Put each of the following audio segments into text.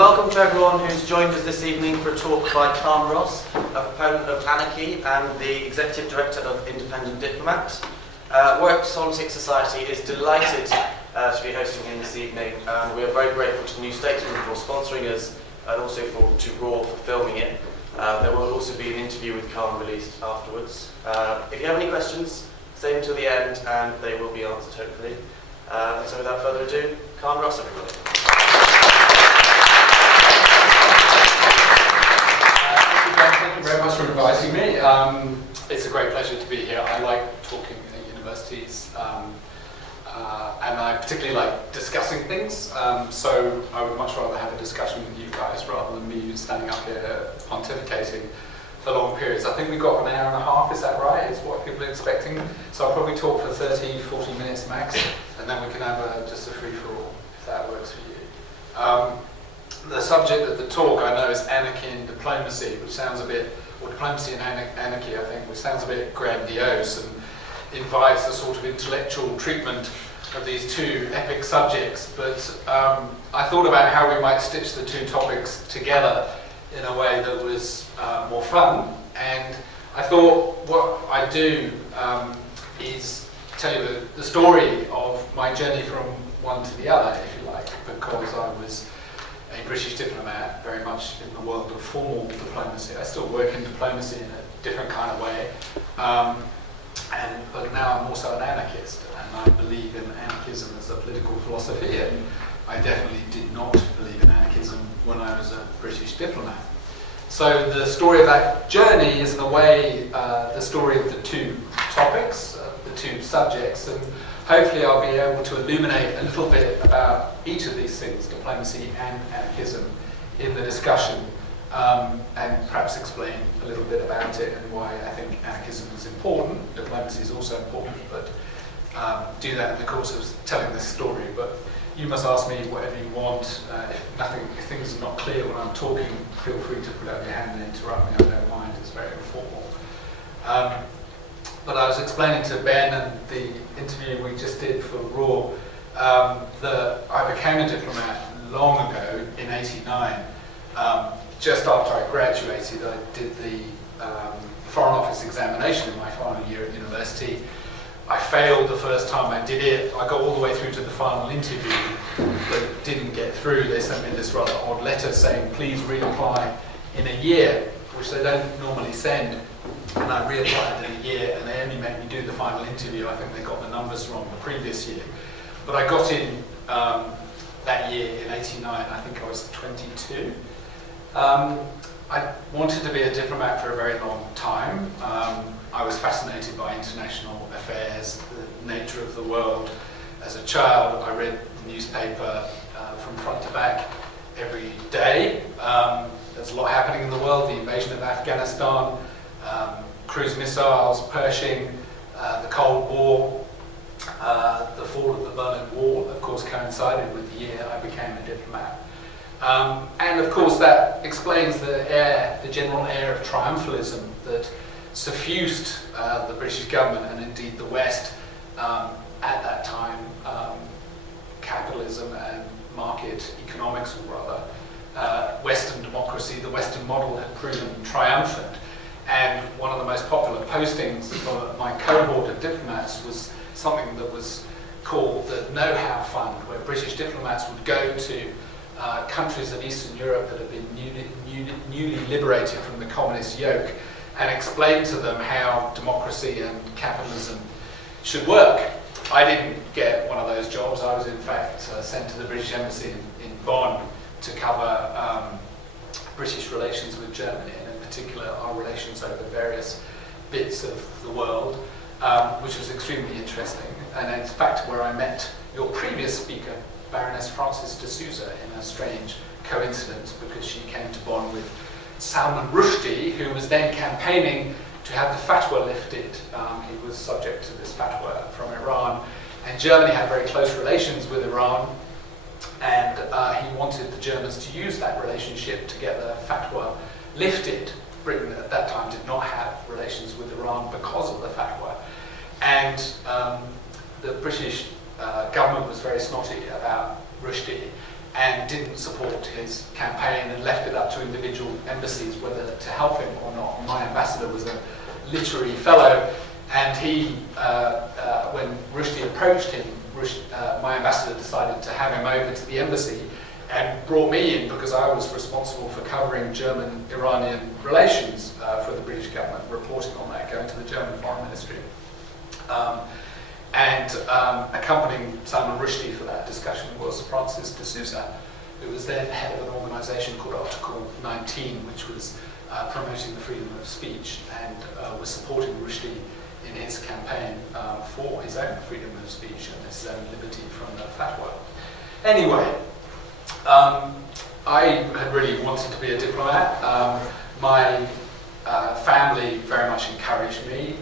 Welcome to everyone who's joined us this evening for a talk by Carne, a proponent of anarchy and the Executive Director of Independent Diplomat. Warwick Politics Society is delighted to be hosting him this evening. We are very grateful to New Statesman for sponsoring us and also to Raw for filming it. There will also be an interview with Carne released afterwards. If you have any questions, stay until the end and they will be answered hopefully. So without further ado, Carne, everybody. Thank you very much for inviting me. It's a great pleasure to be here. I like talking at universities and I particularly like discussing things. So I would much rather have a discussion with you guys rather than me standing up here pontificating for long periods. I think we've got an hour and a half, is that right? Is what people are expecting. So I'll probably talk for 30, 40 minutes max, and then we can have just a free-for-all, if that works for you. The subject of the talk, I know, is anarchy and diplomacy, which sounds a bit, or diplomacy and anarchy, I think, which sounds a bit grandiose and invites a sort of intellectual treatment of these two epic subjects. But I thought about how we might stitch the two topics together in a way that was more fun. And I thought what I'd do is tell you the story of my journey from one to the other, if you like, because I was a British diplomat, very much in the world of formal diplomacy. I still work in diplomacy in a different kind of way, but now I'm also an anarchist, and I believe in anarchism as a political philosophy, and I definitely did not believe in anarchism when I was a British diplomat. So the story of that journey is in a way the story of the two topics, the two subjects, and hopefully I'll be able to illuminate a little bit about each of these things, diplomacy and anarchism, in the discussion, and perhaps explain a little bit about it and why I think anarchism is important. Diplomacy is also important, but do that in the course of telling this story. But you must ask me whatever you want. If things are not clear when I'm talking, feel free to put out your hand and interrupt me. I don't mind. It's very informal. But I was explaining to Ben and the interview we just did for Raw that I became a diplomat long ago in '89. Just after I graduated, I did the Foreign Office examination in my final year at university. I failed the first time I did it. I got all the way through to the final interview, but didn't get through. They sent me this rather odd letter saying, please reapply in a year, which they don't normally send. And I reapplied in a year, and they only made me do the final interview. I think they got the numbers wrong the previous year. But I got in that year in '89, I think I was 22. I wanted to be a diplomat for a very long time. I was fascinated by international affairs, the nature of the world. As a child, I read the newspaper from front to back every day. There's a lot happening in the world, the invasion of Afghanistan, cruise missiles, Pershing, the Cold War, the fall of the Berlin Wall, of course, coincided with the year I became a diplomat. And of course that explains the general air of triumphalism that suffused the British government and indeed the West at that time. Capitalism and market economics, or rather Western democracy, the Western model had proven triumphant. And one of the most popular postings for my cohort of diplomats was something that was called the Know-How Fund, where British diplomats would go to countries of Eastern Europe that had been newly liberated from the communist yoke and explain to them how democracy and capitalism should work. I didn't get one of those jobs. I was in fact sent to the British Embassy in Bonn to cover British relations with Germany, and in particular our relations over various bits of the world, which was extremely interesting. And in fact where I met your previous speaker, Baroness Frances de Souza, in a strange coincidence, because she came to Bonn with Salman Rushdie, who was then campaigning to have the fatwa lifted. He was subject to this fatwa from Iran, and Germany had very close relations with Iran, and he wanted the Germans to use that relationship to get the fatwa lifted. Britain at that time did not have relations with Iran because of the fatwa, and the British government was very snotty about Rushdie, and didn't support his campaign and left it up to individual embassies whether to help him or not. My ambassador was a literary fellow, and he, when Rushdie approached him, my ambassador decided to have him over to the embassy and brought me in because I was responsible for covering German-Iranian relations for the British government, reporting on that, going to the German Foreign Ministry. Accompanying Salman Rushdie for that discussion was Francis de Sousa, who was then head of an organisation called Article 19, which was promoting the freedom of speech and was supporting Rushdie in his campaign for his own freedom of speech and his own liberty from the fatwa. Anyway, I had really wanted to be a diplomat. My family very much encouraged me.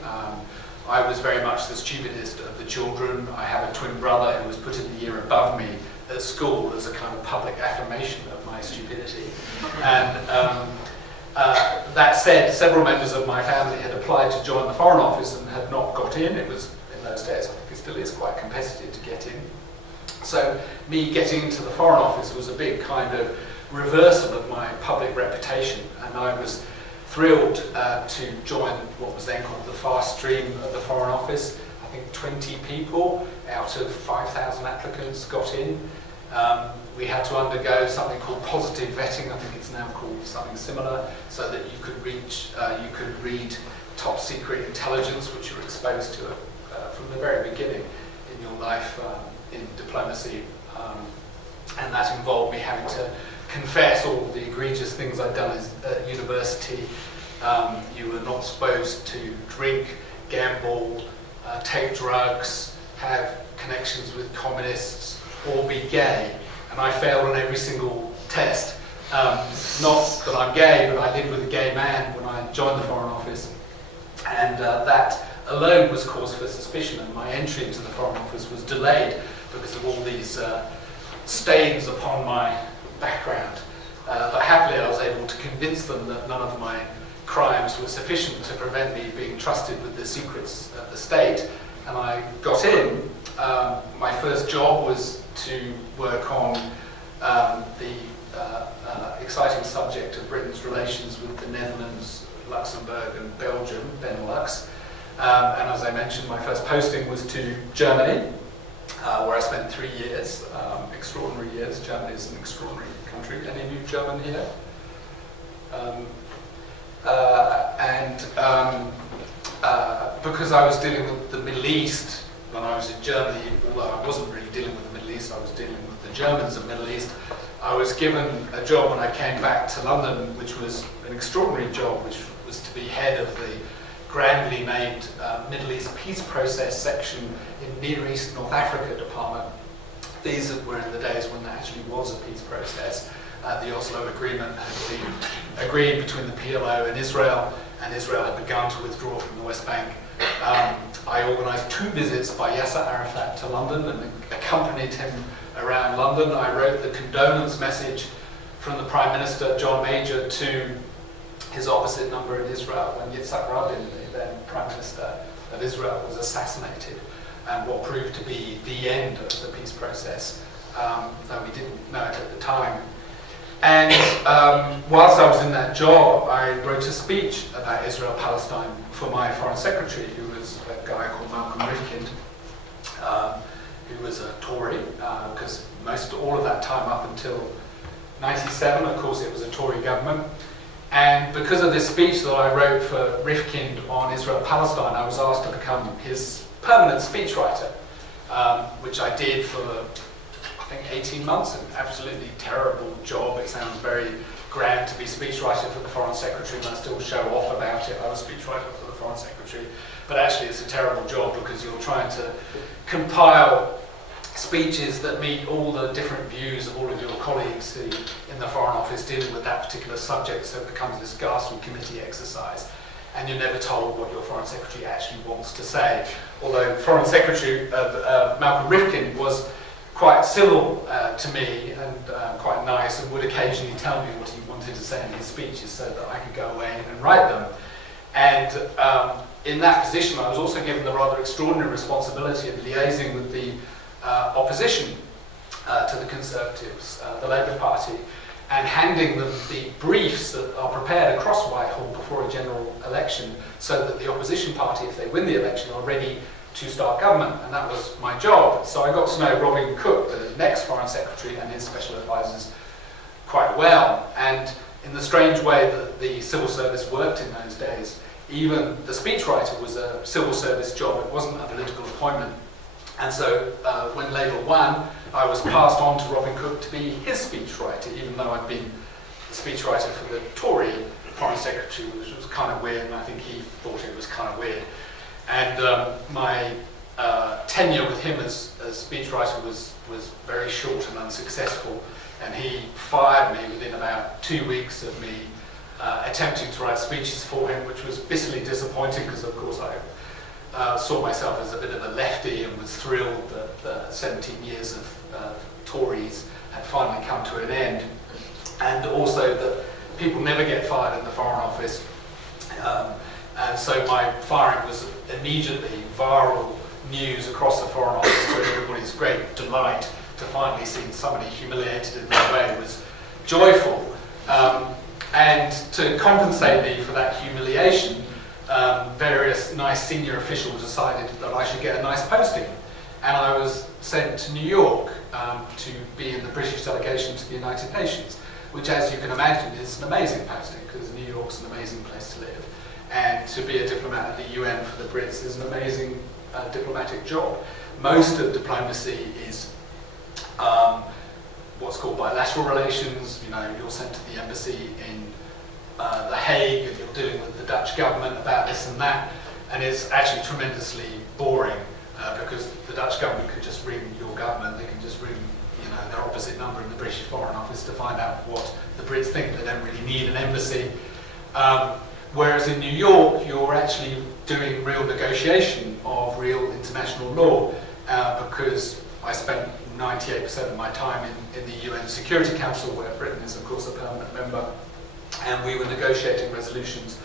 I was very much the stupidest of the children. I have a twin brother who was put in the year above me at school as a kind of public affirmation of my stupidity. And that said, several members of my family had applied to join the Foreign Office and had not got in. It was, in those days, I think it still is quite competitive to get in. So me getting into the Foreign Office was a big kind of reversal of my public reputation, and I was thrilled to join what was then called the fast stream of the Foreign Office. I think 20 people out of 5,000 applicants got in. We had to undergo something called positive vetting. I think it's now called something similar, so that you could read top secret intelligence, which you were exposed to from the very beginning in your life in diplomacy, and that involved me having to confess all the egregious things I'd done at university. You were not supposed to drink, gamble, take drugs, have connections with communists, or be gay. And I failed on every single test. Not that I'm gay, but I lived with a gay man when I joined the Foreign Office. And that alone was cause for suspicion, and my entry into the Foreign Office was delayed because of all these stains upon my background. But happily I was able to convince them that none of my crimes were sufficient to prevent me being trusted with the secrets of the state, and I got in. My first job was to work on the exciting subject of Britain's relations with the Netherlands, Luxembourg and Belgium, Benelux. And as I mentioned, my first posting was to Germany, where I spent 3 years, extraordinary years. Germany is an extraordinary country. Any new German here? Because I was dealing with the Middle East when I was in Germany, although I wasn't really dealing with the Middle East, I was dealing with the Germans of the Middle East. I was given a job when I came back to London, which was an extraordinary job, which was to be head of the grandly named Middle East Peace Process section in Near East North Africa department. These were in the days when there actually was a peace process. The Oslo Agreement had been agreed between the PLO and Israel had begun to withdraw from the West Bank. I organised 2 visits by Yasser Arafat to London and accompanied him around London. I wrote the condolence message from the Prime Minister, John Major, to his opposite number in Israel when Yitzhak Rabin, the then Prime Minister of Israel, was assassinated, and what proved to be the end of the peace process, though we didn't know it at the time. And whilst I was in that job, I wrote a speech about Israel-Palestine for my Foreign Secretary, who was a guy called Malcolm Rifkind, who was a Tory, because all of that time up until 97, of course, it was a Tory government. And because of this speech that I wrote for Rifkind on Israel-Palestine, I was asked to become his permanent speechwriter, which I did for, I think, 18 months, an absolutely terrible job. It sounds very grand to be speechwriter for the Foreign Secretary, and I still show off about it. I was speechwriter for the Foreign Secretary, but actually it's a terrible job because you're trying to compile speeches that meet all the different views of all of your colleagues who, in the Foreign Office, dealing with that particular subject, so it becomes this ghastly committee exercise. And you're never told what your Foreign Secretary actually wants to say. Although Foreign Secretary Malcolm Rifkind was quite civil to me and quite nice, and would occasionally tell me what he wanted to say in his speeches so that I could go away and write them. And in that position, I was also given the rather extraordinary responsibility of liaising with the opposition. to the Conservatives, the Labour Party, and handing them the briefs that are prepared across Whitehall before a general election so that the opposition party, if they win the election, are ready to start government. And that was my job. So I got to know Robin Cook, the next Foreign Secretary, and his special advisors quite well. And in the strange way that the civil service worked in those days, even the speechwriter was a civil service job. It wasn't a political appointment. And so when Labour won, I was passed on to Robin Cook to be his speechwriter, even though I'd been the speechwriter for the Tory Foreign Secretary, which was kind of weird, and I think he thought it was kind of weird. And my tenure with him as speechwriter was very short and unsuccessful, and he fired me within about 2 weeks of me attempting to write speeches for him, which was bitterly disappointing because, of course, I saw myself as a bit of a lefty and was thrilled that 17 years of Tories had finally come to an end, and also that people never get fired in the Foreign Office. And so my firing was immediately viral news across the Foreign Office, to everybody's great delight to finally see somebody humiliated in that way was joyful. And to compensate me for that humiliation, various nice senior officials decided that I should get a nice posting. And I was sent to New York to be in the British delegation to the United Nations, which, as you can imagine, is an amazing posting because New York's an amazing place to live. And to be a diplomat at the UN for the Brits is an amazing diplomatic job. Most of diplomacy is what's called bilateral relations. You know, you're sent to the embassy in The Hague and you're dealing with the Dutch government about this and that, and it's actually tremendously boring because the Dutch government can just ring your government, they can just ring their opposite number in the British Foreign Office to find out what the Brits think. They don't really need an embassy. Whereas in New York, you're actually doing real negotiation of real international law because I spent 98% of my time in the UN Security Council, where Britain is, of course, a permanent member, and we were negotiating resolutions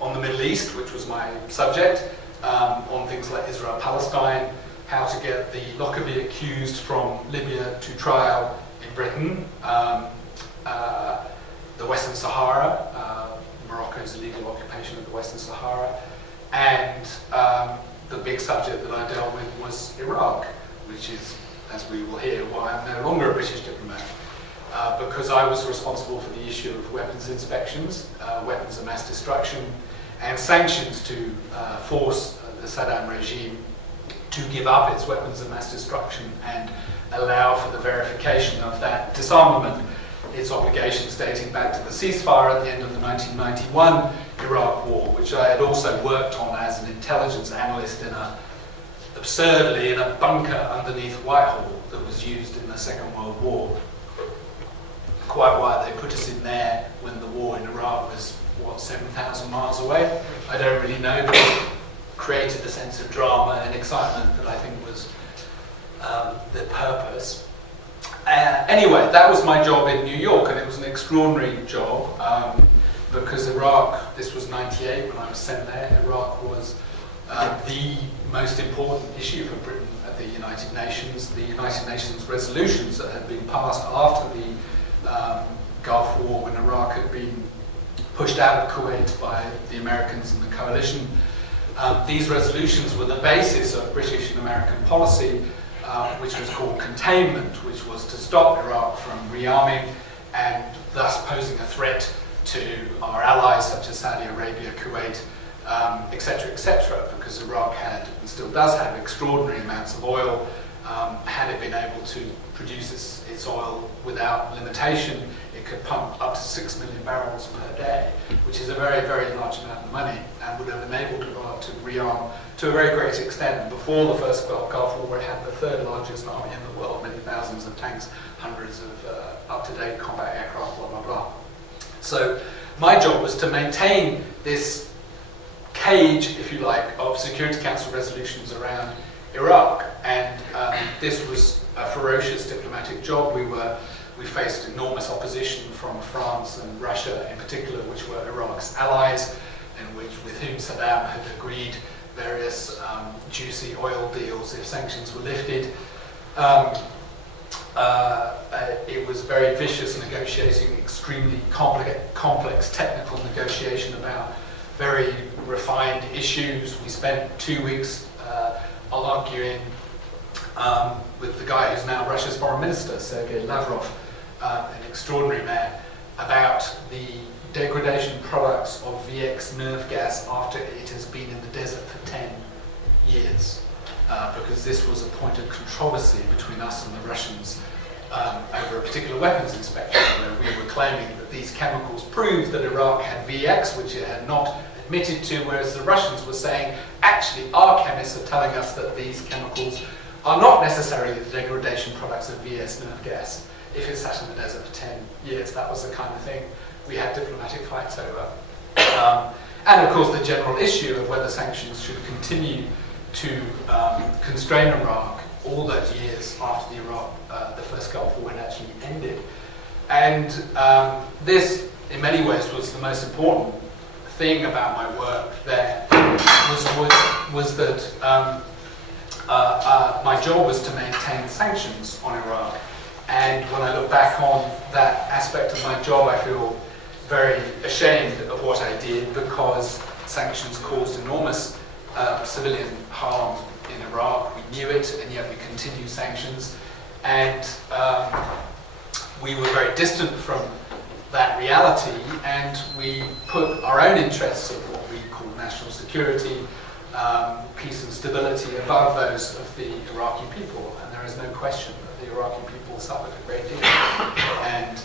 on the Middle East, which was my subject, on things like Israel-Palestine, how to get the Lockerbie accused from Libya to trial in Britain, the Western Sahara, Morocco's illegal occupation of the Western Sahara, and the big subject that I dealt with was Iraq, which is, as we will hear, why I'm no longer a British diplomat, because I was responsible for the issue of weapons inspections, weapons of mass destruction, and sanctions to force the Saddam regime to give up its weapons of mass destruction and allow for the verification of that disarmament, its obligations dating back to the ceasefire at the end of the 1991 Iraq War, which I had also worked on as an intelligence analyst absurdly in a bunker underneath Whitehall that was used in the Second World War. Quite why they put us in there when the war in Iraq was, 7,000 miles away? I don't really know, but it created a sense of drama and excitement that I think was the purpose. Anyway, that was my job in New York, and it was an extraordinary job because Iraq, this was 98 when I was sent there, Iraq was the most important issue for Britain at the United Nations. The United Nations resolutions that had been passed after the Gulf War, when Iraq had been pushed out of Kuwait by the Americans and the coalition. These resolutions were the basis of British and American policy, which was called containment, which was to stop Iraq from rearming and thus posing a threat to our allies such as Saudi Arabia, Kuwait, etc., because Iraq had and still does have extraordinary amounts of oil. Had it been able to produce its oil without limitation, it could pump up to 6 million barrels per day, which is a very, very large amount of money, and would have enabled Iraq to rearm to a very great extent. And before the first Gulf War, it had the third largest army in the world, many thousands of tanks, hundreds of up-to-date combat aircraft, blah, blah, blah. So my job was to maintain this cage, if you like, of Security Council resolutions around Iraq, and this was a ferocious diplomatic job. We faced enormous opposition from France and Russia in particular, which were Iraq's allies, and with whom Saddam had agreed various juicy oil deals if sanctions were lifted. It was very vicious negotiating, extremely complex technical negotiation about very refined issues. We spent 2 weeks arguing with the guy who's now Russia's foreign minister, Sergei Lavrov, an extraordinary man, about the degradation products of VX nerve gas after it has been in the desert for 10 years. Because this was a point of controversy between us and the Russians over a particular weapons inspection, where we were claiming that these chemicals proved that Iraq had VX, which it had not admitted to, whereas the Russians were saying, actually, our chemists are telling us that these chemicals are not necessarily the degradation products of VS nerve gas. If it's sat in the desert for 10 years, that was the kind of thing we had diplomatic fights over. And of course, the general issue of whether sanctions should continue to constrain Iraq all those years after the first Gulf War had actually ended. And this, in many ways, was the most important thing about my work there, was that my job was to maintain sanctions on Iraq. And when I look back on that aspect of my job, I feel very ashamed of what I did, because sanctions caused enormous civilian harm in Iraq. We knew it, and yet we continued sanctions. And we were very distant from that reality, and we put our own interests of what we call national security, peace and stability above those of the Iraqi people. And there is no question that the Iraqi people suffered a great deal. And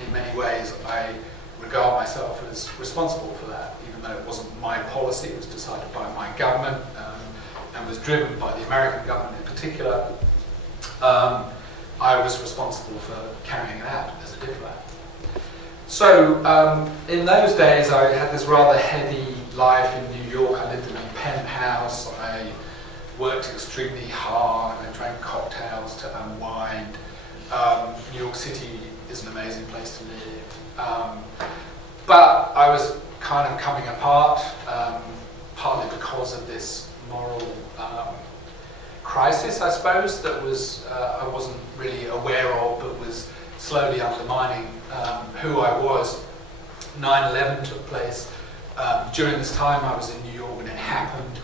in many ways, I regard myself as responsible for that, even though it wasn't my policy. It was decided by my government and was driven by the American government in particular. I was responsible for carrying it out as a diplomat. So in those days, I had this rather heady life in New York. I lived in a penthouse. I worked extremely hard. I drank cocktails to unwind. New York City is an amazing place to live. But I was kind of coming apart, partly because of this moral crisis, I suppose, that was I wasn't really aware of, but was slowly undermining who I was. 9/11 took place. During this time, I was in New York when it happened.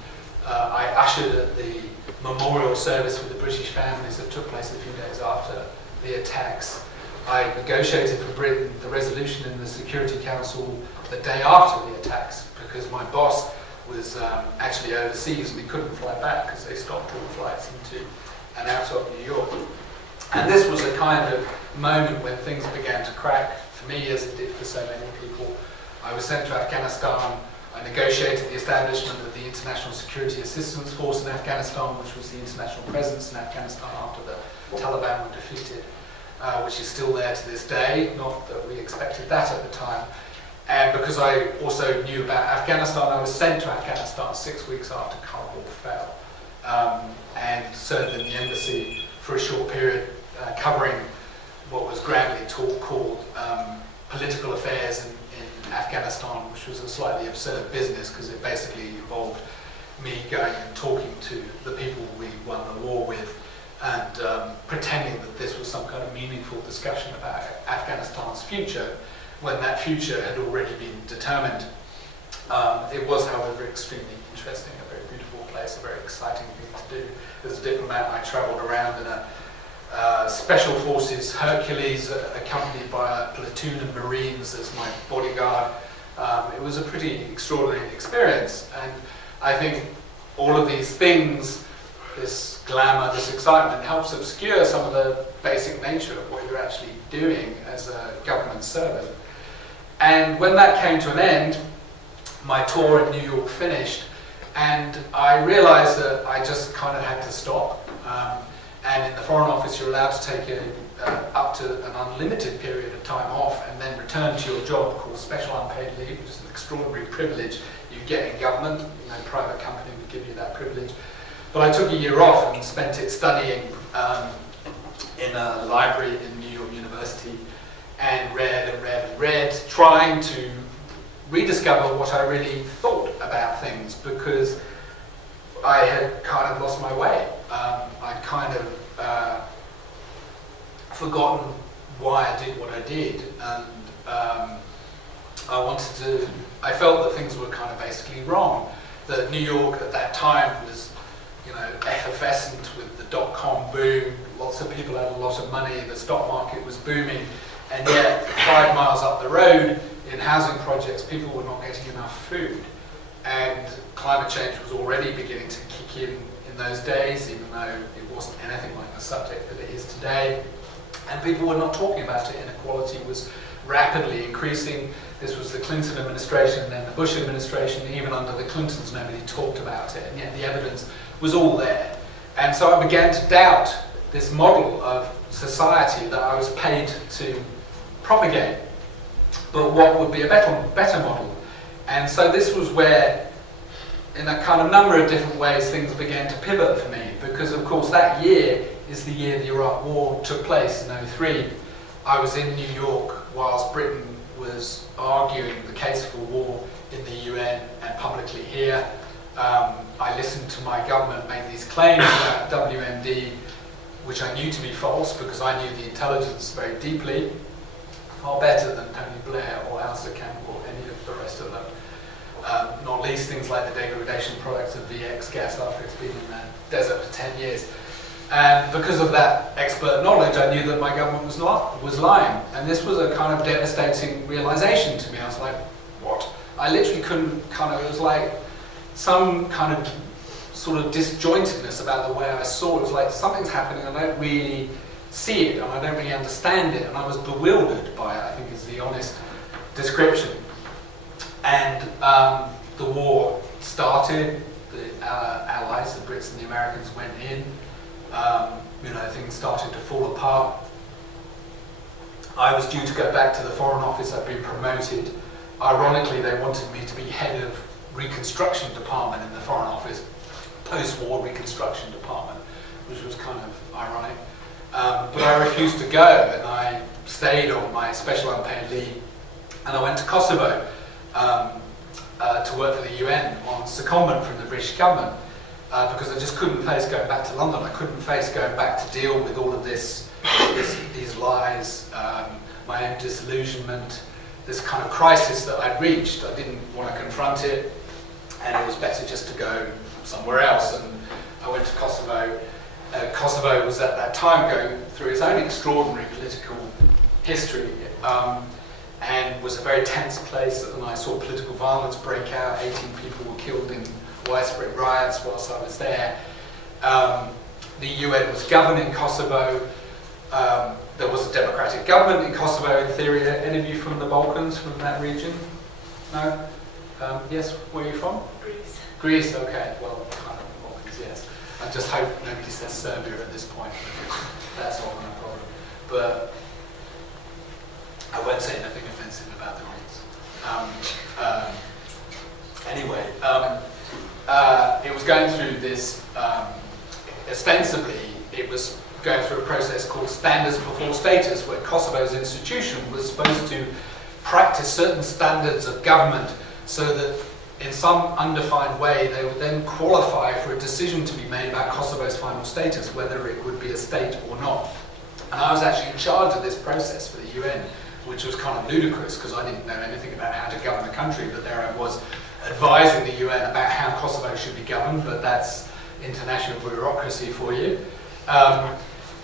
I ushered at the memorial service for the British families that took place a few days after the attacks. I negotiated for Britain the resolution in the Security Council the day after the attacks, because my boss was actually overseas and he couldn't fly back because they stopped all flights into and out of New York. And this was a kind of moment when things began to crack for me, as it did for so many people. I was sent to Afghanistan. I negotiated the establishment of the International Security Assistance Force in Afghanistan, which was the international presence in Afghanistan after the Taliban were defeated, which is still there to this day. Not that we expected that at the time. And because I also knew about Afghanistan, I was sent to Afghanistan 6 weeks after Kabul fell, and served in the embassy for a short period, covering what was grandly called political affairs in Afghanistan, which was a slightly absurd business because it basically involved me going and talking to the people we won the war with, and pretending that this was some kind of meaningful discussion about Afghanistan's future, when that future had already been determined. It was, however, extremely interesting, a very beautiful place, a very exciting thing to do. As a diplomat, I travelled around in a Special Forces Hercules, accompanied by a platoon of Marines as my bodyguard. It was a pretty extraordinary experience, and I think all of these things, this glamour, this excitement, helps obscure some of the basic nature of what you're actually doing as a government servant. And when that came to an end, my tour in New York finished, and I realized that I just kind of had to stop. And in the Foreign Office, you're allowed to take up to an unlimited period of time off and then return to your job called special unpaid leave, which is an extraordinary privilege you get in government. No private company would give you that privilege. But I took a year off and spent it studying in a library in New York University, and read, trying to rediscover what I really thought about things, because I had kind of lost my way. I kind of forgotten why I did what I did, and I felt that things were kind of basically wrong. That New York at that time was, effervescent with the dot-com boom. Lots of people had a lot of money. The stock market was booming, and yet 5 miles up the road in housing projects, people were not getting enough food. And climate change was already beginning to kick in those days, even though it wasn't anything like the subject that it is today. And people were not talking about it. Inequality was rapidly increasing. This was the Clinton administration, then the Bush administration. Even under the Clintons, nobody talked about it, and yet the evidence was all there. And so I began to doubt this model of society that I was paid to propagate. But what would be a better model? And so this was where, in a kind of number of different ways, things began to pivot for me, because of course that year is the year the Iraq War took place in '03. I was in New York whilst Britain was arguing the case for war in the UN and publicly here. I listened to my government make these claims about WMD, which I knew to be false because I knew the intelligence very deeply, far better than Tony Blair or Alistair Campbell or any of the rest of them. Not least things like the degradation products of VX gas after it's been in the desert for 10 years. And because of that expert knowledge, I knew that my government was lying. And this was a kind of devastating realization to me. I was like, what? I literally couldn't it was like some kind of sort of disjointedness about the way I saw it. It was like something's happening, I don't really see it, and I don't really understand it, and I was bewildered by it, I think is the honest description. And the war started, the Allies, the Brits and the Americans went in, things started to fall apart. I was due to go back to the Foreign Office. I'd been promoted. Ironically, they wanted me to be head of Reconstruction Department in the Foreign Office, post-war Reconstruction Department, which was kind of ironic. But I refused to go, and I stayed on my special unpaid leave, and I went to Kosovo to work for the UN on secondment from the British government. Because I just couldn't face going back to London. I couldn't face going back to deal with all of these lies, my own disillusionment, this kind of crisis that I'd reached. I didn't want to confront it, and it was better just to go somewhere else. And I went to Kosovo. Kosovo was at that time going through its own extraordinary political history, and was a very tense place. And I saw political violence break out. 18 people were killed in widespread riots whilst I was there. The UN was governing Kosovo. There was a democratic government in Kosovo, in theory. Any of you from the Balkans, from that region? No? Yes, where are you from? Greece. Greece, okay. Well, kind of the Balkans, yes. I just hope nobody says Serbia at this point, because that's often a problem. But I won't say anything offensive about the Greeks. Anyway, it was going through this, ostensibly, it was going through a process called standards before status, where Kosovo's institution was supposed to practice certain standards of government so that in some undefined way they would then qualify for a decision to be made about Kosovo's final status, whether it would be a state or not. And I was actually in charge of this process for the UN, which was kind of ludicrous because I didn't know anything about how to govern the country, but there I was advising the UN about how Kosovo should be governed, but that's international bureaucracy for you.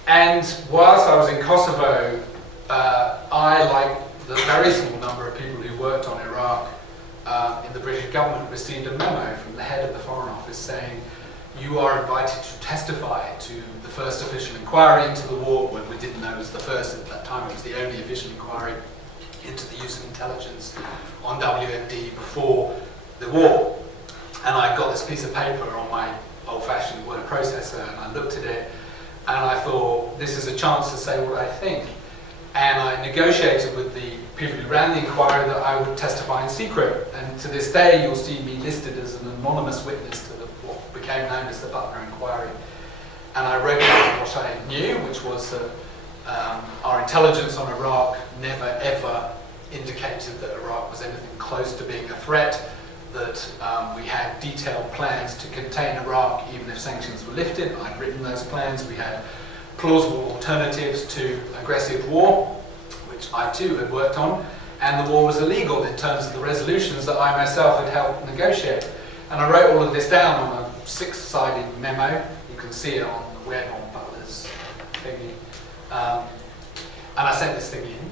And whilst I was in Kosovo, I, like the very small number of people who worked on Iraq in the British government, received a memo from the head of the Foreign Office saying, you are invited to testify to the first official inquiry into the war, when we didn't know it was the first at that time, it was the only official inquiry into the use of intelligence on WMD before the war. And I got this piece of paper on my old-fashioned word processor, and I looked at it, and I thought, this is a chance to say what I think. And I negotiated with the people who ran the inquiry that I would testify in secret. And to this day, you'll see me listed as an anonymous witness to what became known as the Butler inquiry. And I wrote down what I knew, which was that our intelligence on Iraq never ever indicated that Iraq was anything close to being a threat, that we had detailed plans to contain Iraq even if sanctions were lifted. I'd written those plans. We had plausible alternatives to aggressive war, which I too had worked on, and the war was illegal in terms of the resolutions that I myself had helped negotiate. And I wrote all of this down on a 6-sided memo. You can see it on the web on Butler's thingy. And I sent this thing in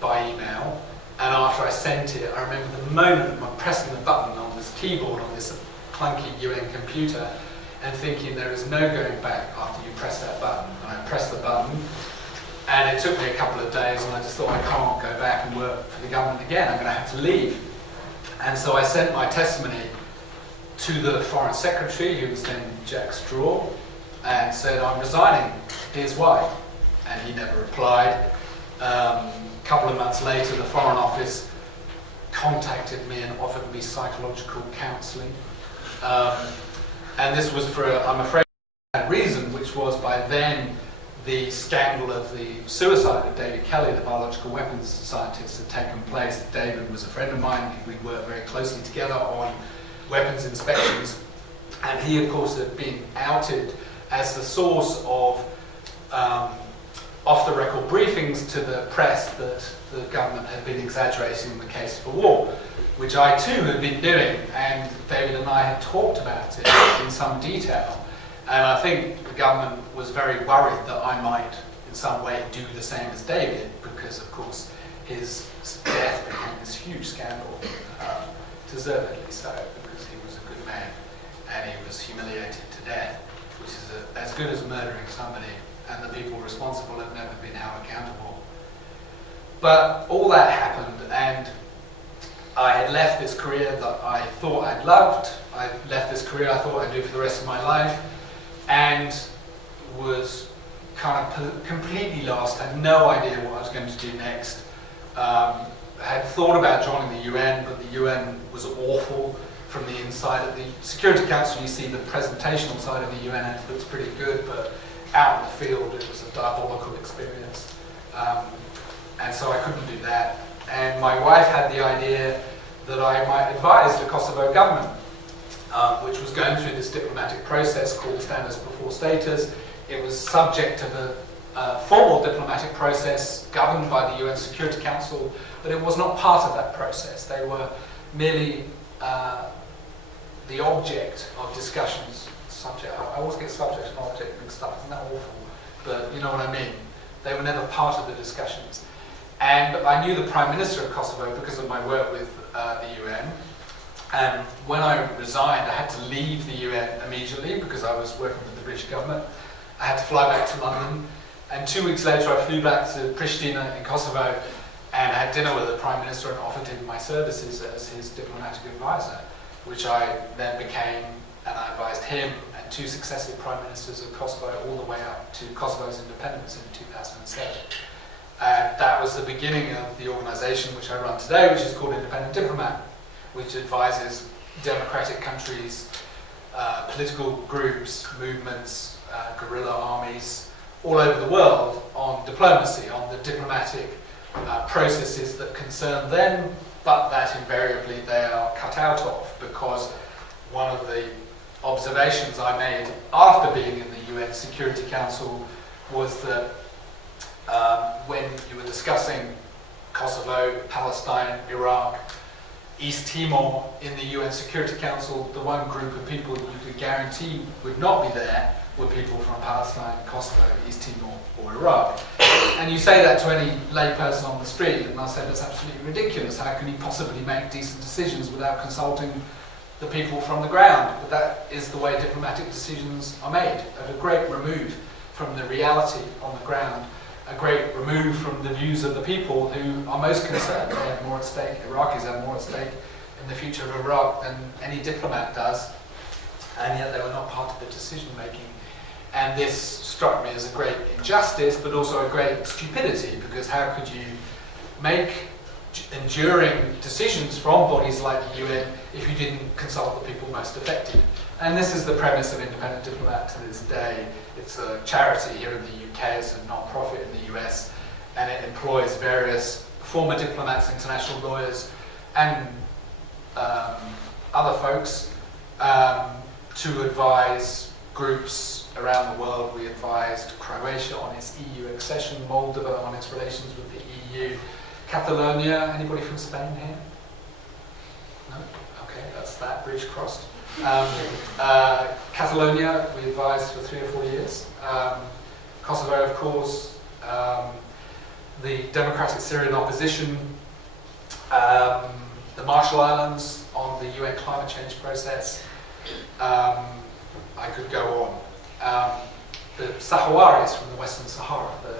by email, and after I sent it, I remember the moment of pressing the button on this keyboard on this clunky UN computer and thinking there is no going back after you press that button. And I pressed the button, and it took me a couple of days, and I just thought, I can't go back and work for the government again, I'm going to have to leave. And so I sent my testimony to the Foreign Secretary, who was then Jack Straw, and said, I'm resigning, here's why. And he never replied. A couple of months later, the Foreign Office contacted me and offered me psychological counselling. And this was for, I'm afraid, a reason, which was by then the scandal of the suicide of David Kelly, the biological weapons scientist, had taken place. David was a friend of mine. We worked very closely together on weapons inspections. And he, of course, had been outed as the source of off-the-record briefings to the press that the government had been exaggerating the case for war, which I too had been doing, and David and I had talked about it in some detail. And I think the government was very worried that I might in some way do the same as David, because of course his death became this huge scandal, deservedly so, because he was a good man and he was humiliated to death, which is as good as murdering somebody, and the people responsible have never been held accountable. But all that happened, and I had left this career that I thought I'd loved. I left this career I thought I'd do for the rest of my life, and was kind of completely lost, had no idea what I was going to do next. Had thought about joining the UN, but the UN was awful from the inside. At the Security Council, you see the presentational side of the UN, and it looks pretty good, but out in the field, it was a diabolical experience. And so I couldn't do that. And my wife had the idea that I might advise the Kosovo government, which was going through this diplomatic process called Standards Before Status. It was subject to a formal diplomatic process governed by the UN Security Council, but it was not part of that process. They were merely the object of discussions. Subject. I always get subject and object mixed up. Isn't that awful? But you know what I mean. They were never part of the discussions. And I knew the Prime Minister of Kosovo because of my work with the UN. And when I resigned, I had to leave the UN immediately because I was working with the British government. I had to fly back to London. And 2 weeks later, I flew back to Pristina in Kosovo and had dinner with the Prime Minister and offered him my services as his diplomatic advisor, which I then became, and I advised him and 2 successive Prime Ministers of Kosovo all the way up to Kosovo's independence in 2007. And that was the beginning of the organisation which I run today, which is called Independent Diplomat, which advises democratic countries, political groups, movements, guerrilla armies all over the world on diplomacy, on the diplomatic processes that concern them, but that invariably they are cut out of, because one of the observations I made after being in the UN Security Council was that when you were discussing Kosovo, Palestine, Iraq, East Timor in the UN Security Council, the one group of people you could guarantee would not be there were people from Palestine, Kosovo, East Timor or Iraq. And you say that to any layperson on the street and they'll say that's absolutely ridiculous. How can you possibly make decent decisions without consulting the people from the ground? But that is the way diplomatic decisions are made, at a great remove from the reality on the ground, a great remove from the views of the people who are most concerned. They have more at stake, Iraqis have more at stake in the future of Iraq than any diplomat does, and yet they were not part of the decision making. And this struck me as a great injustice, but also a great stupidity, because how could you make enduring decisions from bodies like the UN if you didn't consult the people most affected? And this is the premise of Independent Diplomat to this day. It's a charity here in the UK, it's a non-profit in the US, and it employs various former diplomats, international lawyers, and other folks to advise groups around the world. We advised Croatia on its EU accession, Moldova on its relations with the EU, Catalonia. Anybody from Spain here? No? Okay, that's that bridge crossed. Catalonia, we advised for 3 or 4 years. Kosovo, of course. The Democratic Syrian Opposition. The Marshall Islands on the UN climate change process. I could go on. The Sahawaris from the Western Sahara, the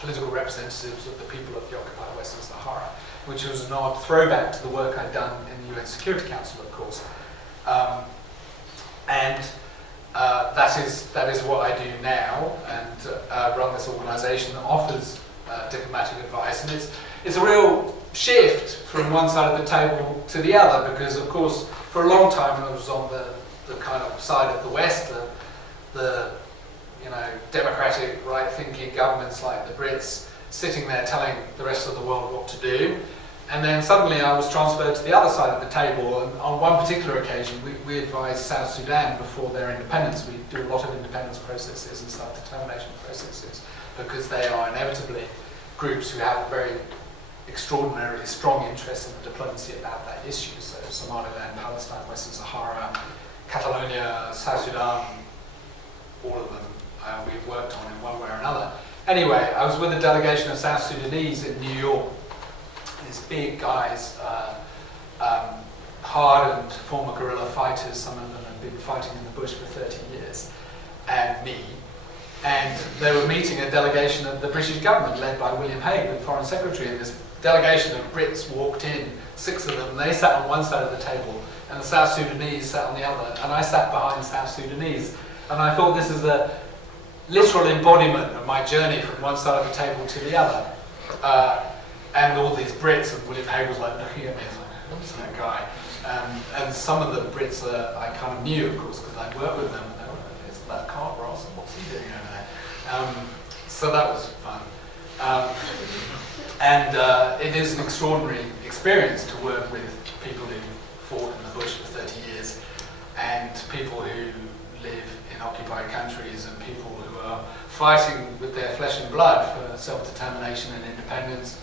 political representatives of the people of the occupied Western Sahara, which was an odd throwback to the work I'd done in the UN Security Council, of course. That is what I do now, and run this organisation that offers diplomatic advice. And it's a real shift from one side of the table to the other, because, of course, for a long time I was on the kind of side of the West, the democratic, right-thinking governments like the Brits sitting there telling the rest of the world what to do. And then suddenly I was transferred to the other side of the table, and on one particular occasion we advised South Sudan before their independence. We do a lot of independence processes and self-determination processes, because they are inevitably groups who have a very extraordinarily strong interest in the diplomacy about that issue. So Somaliland, Palestine, Western Sahara, Catalonia, South Sudan, all of them we've worked on in one way or another. Anyway, I was with a delegation of South Sudanese in New York. These big guys, hardened former guerrilla fighters. Some of them have been fighting in the bush for 30 years, and me. And they were meeting a delegation of the British government led by William Hague, the Foreign Secretary, and this delegation of Brits walked in, 6 of them. They sat on one side of the table, and the South Sudanese sat on the other, and I sat behind the South Sudanese. And I thought, this is a literal embodiment of my journey from one side of the table to the other. And all these Brits, and William Hague was like looking at me, I was like, who's that guy? And some of the Brits I kind of knew, of course, because I'd worked with them. And they were, it's that Carne, Ross, and what's he doing over there? So that was fun. It is an extraordinary experience to work with people who fought in the bush for 30 years, and people who live in occupied countries, and people who are fighting with their flesh and blood for self-determination and independence.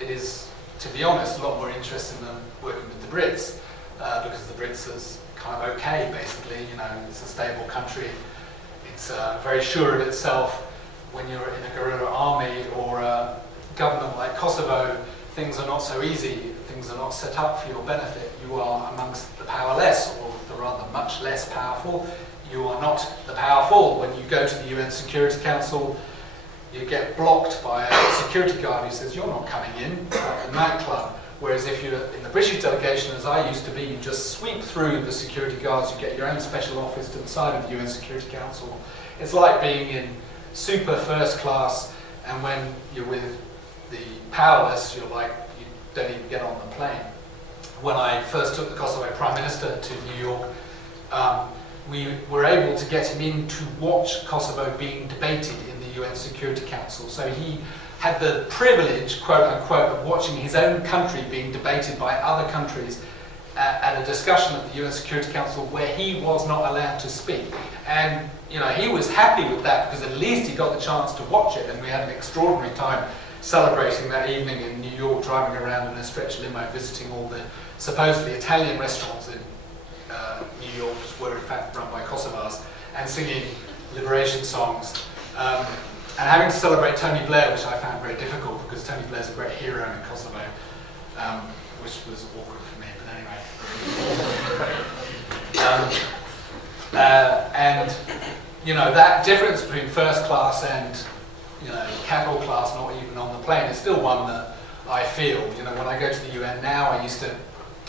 It is, to be honest, a lot more interesting than working with the Brits, because the Brits is kind of okay, basically. It's a stable country. It's very sure of itself. When you're in a guerrilla army or a government like Kosovo, things are not so easy. Things are not set up for your benefit. You are amongst the powerless, or the rather much less powerful. You are not the powerful. When you go to the UN Security Council, you get blocked by a security guard who says, you're not coming in, like a nightclub. Whereas if you're in the British delegation, as I used to be, you just sweep through the security guards, you get your own special office to the side of the UN Security Council. It's like being in super first class, and when you're with the powerless, you're like, you don't even get on the plane. When I first took the Kosovo Prime Minister to New York, we were able to get him in to watch Kosovo being debated in the UN Security Council. So he had the privilege, quote unquote, of watching his own country being debated by other countries at a discussion at the UN Security Council where he was not allowed to speak. And he was happy with that, because at least he got the chance to watch it, and we had an extraordinary time celebrating that evening in New York, driving around in a stretch limo, visiting all the supposedly Italian restaurants in New York, which were in fact run by Kosovars, and singing liberation songs. And having to celebrate Tony Blair, which I found very difficult, because Tony Blair's a great hero in Kosovo, which was awkward for me, but anyway. That difference between first class and capital class, not even on the plane, is still one that I feel. When I go to the UN now, I used to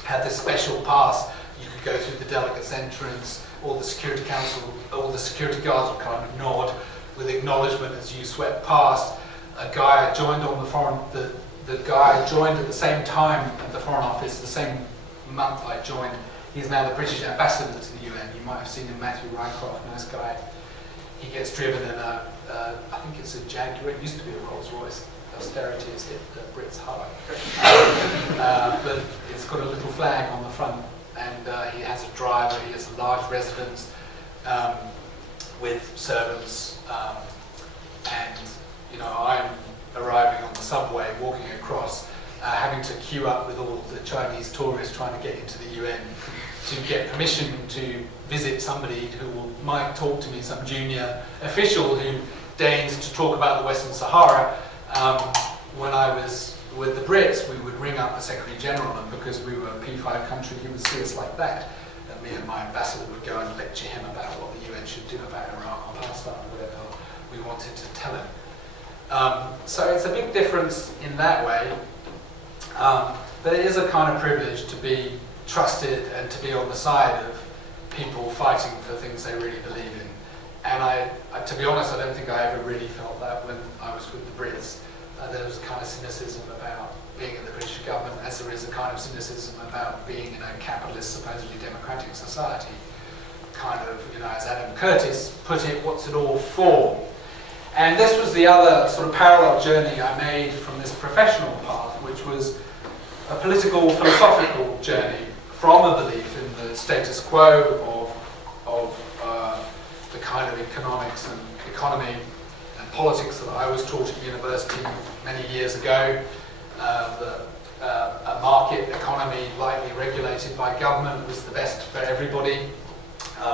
have this special pass. You could go through the delegates' entrance, all the Security Council, all the security guards would kind of nod with acknowledgement as you swept past. A guy joined on the guy joined at the same time at the Foreign Office, the same month I joined. He's now the British ambassador to the UN. You might have seen him, Matthew Rycroft, nice guy. He gets driven in I think it's a Jaguar. It used to be a Rolls Royce. Austerity has hit the Brits hard. But it's got a little flag on the front, and he has a driver. He has a large residence. with servants, and I'm arriving on the subway, walking across, having to queue up with all the Chinese tourists trying to get into the UN to get permission to visit somebody who might talk to me, some junior official who deigns to talk about the Western Sahara. When I was with the Brits, we would ring up the Secretary General, and because we were a P5 country, he would see us like that. And me and my ambassador would go and lecture him about what the UN should do about Iraq or Pakistan or whatever we wanted to tell him. So it's a big difference in that way. But it is a kind of privilege to be trusted and to be on the side of people fighting for things they really believe in. And to be honest, I don't think I ever really felt that when I was with the Brits. There was a kind of cynicism about being in the British government, as there is a kind of cynicism about being in a capitalist, supposedly democratic society. Kind of, as Adam Curtis put it, what's it all for? And this was the other sort of parallel journey I made from this professional path, which was a political, philosophical journey from a belief in the status quo of the kind of economics and economy and politics that I was taught at university many years ago. A market economy lightly regulated by government was the best for everybody,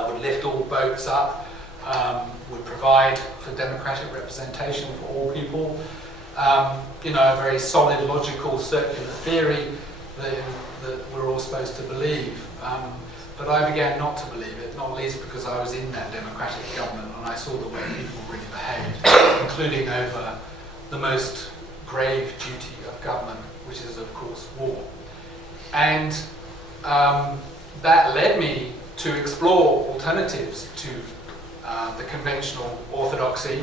would lift all boats up, would provide for democratic representation for all people. A very solid, logical, circular theory that we're all supposed to believe. But I began not to believe it, not least because I was in that democratic government and I saw the way people really behaved, including over the most grave duty of government, which is, of course, war. And that led me to explore alternatives to the conventional orthodoxy.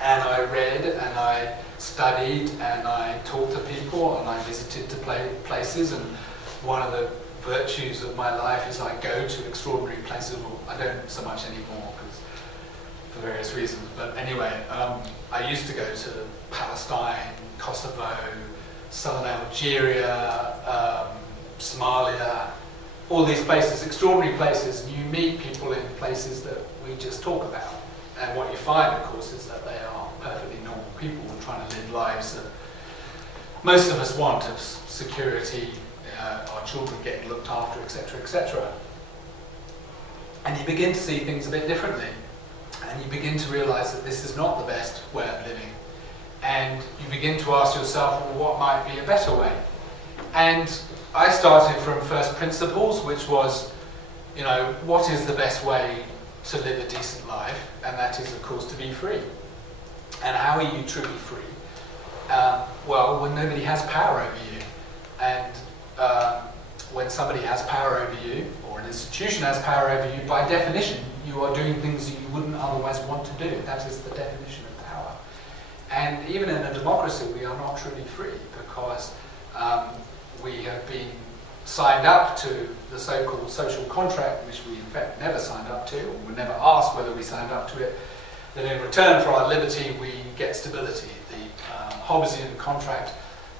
And I read and I studied and I talked to people and I visited to places. And one of the virtues of my life is I go to extraordinary places. Well, I don't so much anymore because for various reasons. But anyway, I used to go to Palestine, Kosovo, southern Algeria, Somalia, all these places, extraordinary places, and you meet people in places that we just talk about. And what you find, of course, is that they are perfectly normal people trying to live lives that most of us want, of security, our children getting looked after, etc., etc. And you begin to see things a bit differently. And you begin to realize that this is not the best way of living. And you begin to ask yourself, well, what might be a better way? And I started from first principles, which was, what is the best way to live a decent life? And that is, of course, to be free. And how are you truly free? Well, when nobody has power over you. And when somebody has power over you, or an institution has power over you, by definition, you are doing things that you wouldn't otherwise want to do. That is the definition of power. And even in a democracy, we are not truly free because we have been signed up to the so-called social contract, which we in fact never signed up to, or were never asked whether we signed up to it, that in return for our liberty we get stability. The Hobbesian contract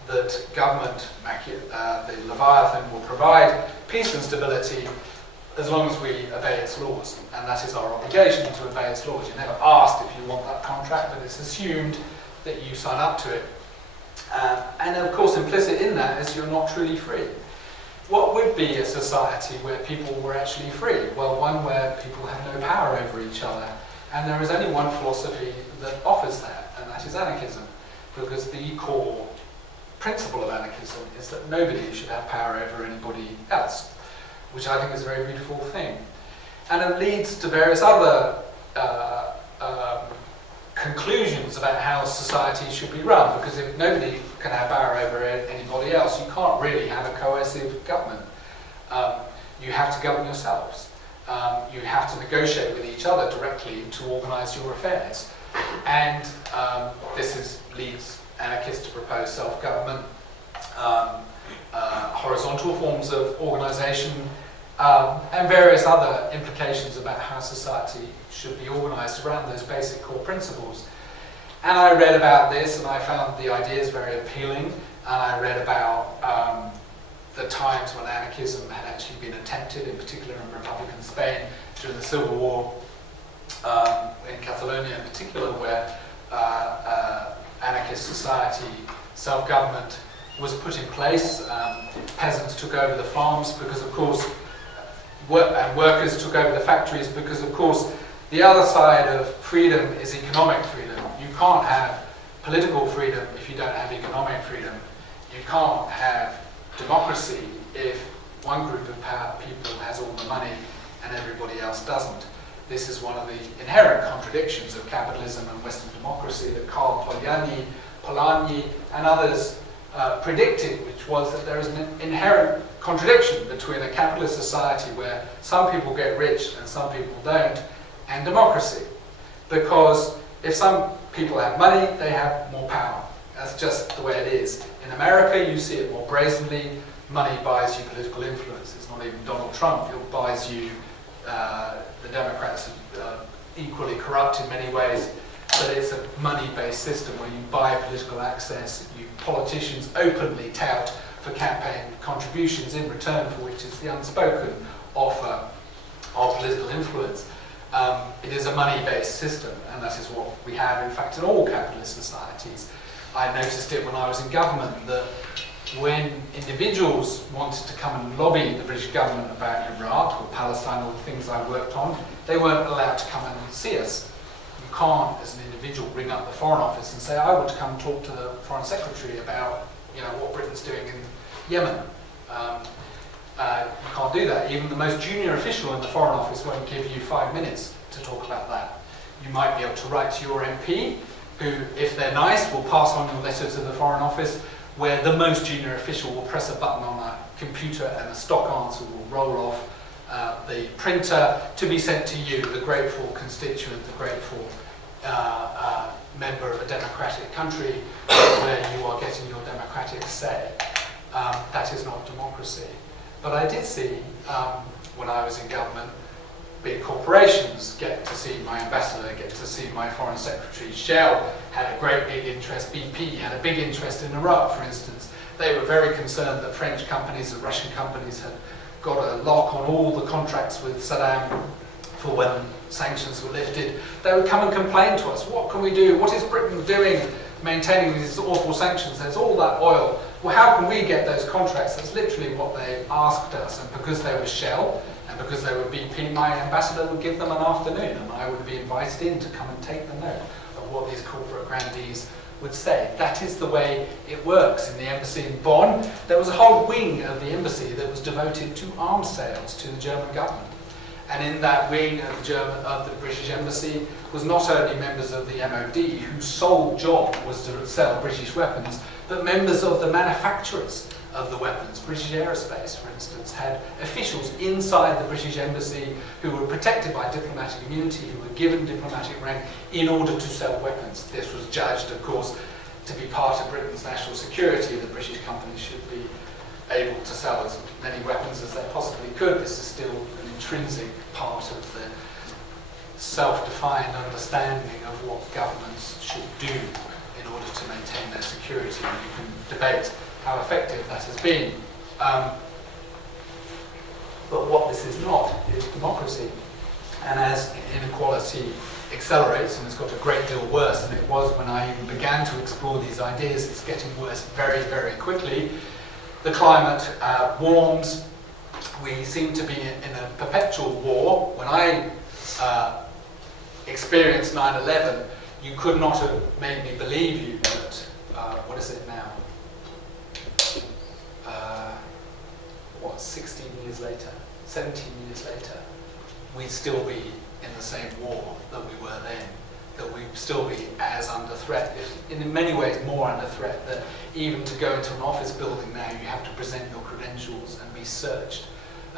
that government, the Leviathan, will provide peace and stability as long as we obey its laws. And that is our obligation, to obey its laws. You're never asked if you want that contract, but it's assumed that you sign up to it. And of course, implicit in that is you're not truly free. What would be a society where people were actually free? Well, one where people have no power over each other. And there is only one philosophy that offers that, and that is anarchism. Because the core principle of anarchism is that nobody should have power over anybody else, which I think is a very beautiful thing. And it leads to various other conclusions about how society should be run, because if nobody can have power over anybody else, you can't really have a coercive government. You have to govern yourselves. You have to negotiate with each other directly to organise your affairs. And this leads anarchists to propose self-government, horizontal forms of organisation, and various other implications about how society should be organised around those basic core principles. And I read about this and I found the ideas very appealing, and I read about the times when anarchism had actually been attempted, in particular in Republican Spain during the Civil War. in Catalonia in particular, where anarchist society, self-government was put in place. Peasants took over the farms because, of course, and workers took over the factories because, of course, the other side of freedom is economic freedom. You can't have political freedom if you don't have economic freedom. You can't have democracy if one group of people has all the money and everybody else doesn't. This is one of the inherent contradictions of capitalism and Western democracy that Carl Polanyi and others predicted, which was that there is an inherent contradiction between a capitalist society where some people get rich and some people don't, and democracy. Because if some people have money, they have more power. That's just the way it is. In America, you see it more brazenly. Money buys you political influence. It's not even Donald Trump who buys you. The Democrats are equally corrupt in many ways, but it's a money-based system where you buy political access. Politicians openly tout for campaign contributions, in return for which is the unspoken offer of political influence. It is a money-based system, and that is what we have, in fact, in all capitalist societies. I noticed it when I was in government, that when individuals wanted to come and lobby the British government about Iraq or Palestine or the things I worked on, they weren't allowed to come and see us. You can't, as an individual, ring up the Foreign Office and say, I want to come and talk to the Foreign Secretary about, what Britain's doing in Yemen. You can't do that. Even the most junior official in the Foreign Office won't give you 5 minutes to talk about that. You might be able to write to your MP, who, if they're nice, will pass on your letter to the Foreign Office, where the most junior official will press a button on a computer and a stock answer will roll off the printer to be sent to you, the grateful constituent, the grateful member of a democratic country where you are getting your democratic say. That is not democracy. But I did see, when I was in government, big corporations get to see my ambassador, get to see my foreign secretary. Shell had a great big interest. BP had a big interest in Iraq, for instance. They were very concerned that French companies and Russian companies had got a lock on all the contracts with Saddam for when sanctions were lifted. They would come and complain to us. What can we do? What is Britain doing maintaining these awful sanctions? There's all that oil. Well, how can we get those contracts? That's literally what they asked us. And because they were Shell, and because they were BP, my ambassador would give them an afternoon, and I would be invited in to come and take the note of what these corporate grandees would say. That is the way it works. In the embassy in Bonn, there was a whole wing of the embassy that was devoted to arms sales to the German government. And in that wing of the British embassy was not only members of the MOD, whose sole job was to sell British weapons, but members of the manufacturers of the weapons. British Aerospace, for instance, had officials inside the British embassy who were protected by diplomatic immunity, who were given diplomatic rank in order to sell weapons. This was judged, of course, to be part of Britain's national security. The British companies should be able to sell as many weapons as they possibly could. This is still an intrinsic part of the self-defined understanding of what governments should do in order to maintain their security. And you can debate how effective that has been. But what this is not is democracy. And as inequality accelerates, and it's got a great deal worse than it was when I even began to explore these ideas, it's getting worse very, very quickly. The climate warms. We seem to be in a perpetual war. When I experienced 9/11, you could not have made me believe you that, what is it now? 16 years later, 17 years later, we'd still be in the same war that we were then, that we'd still be as under threat, in many ways more under threat, that even to go into an office building now, you have to present your credentials and be searched,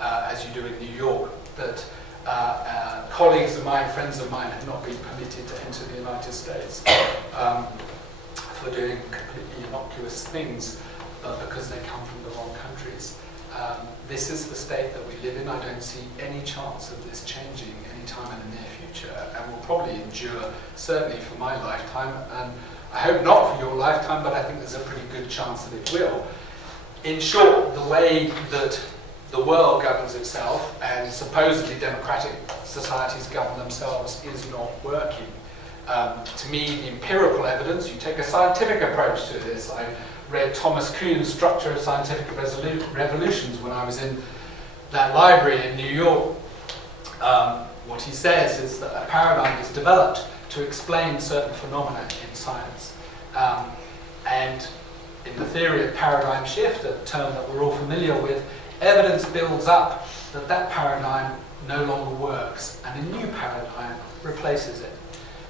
as you do in New York, that colleagues of mine, friends of mine, have not been permitted to enter the United States for doing completely innocuous things, because they come from the wrong countries. This is the state that we live in. I don't see any chance of this changing anytime in the near future, and will probably endure, certainly for my lifetime, and I hope not for your lifetime, but I think there's a pretty good chance that it will. In short, the way that the world governs itself and supposedly democratic societies govern themselves is not working. To me, the empirical evidence, you take a scientific approach to this. I read Thomas Kuhn's Structure of Scientific Revolutions when I was in that library in New York. What he says is that a paradigm is developed to explain certain phenomena in science. And in the theory of paradigm shift, a term that we're all familiar with, evidence builds up that that paradigm no longer works and a new paradigm replaces it.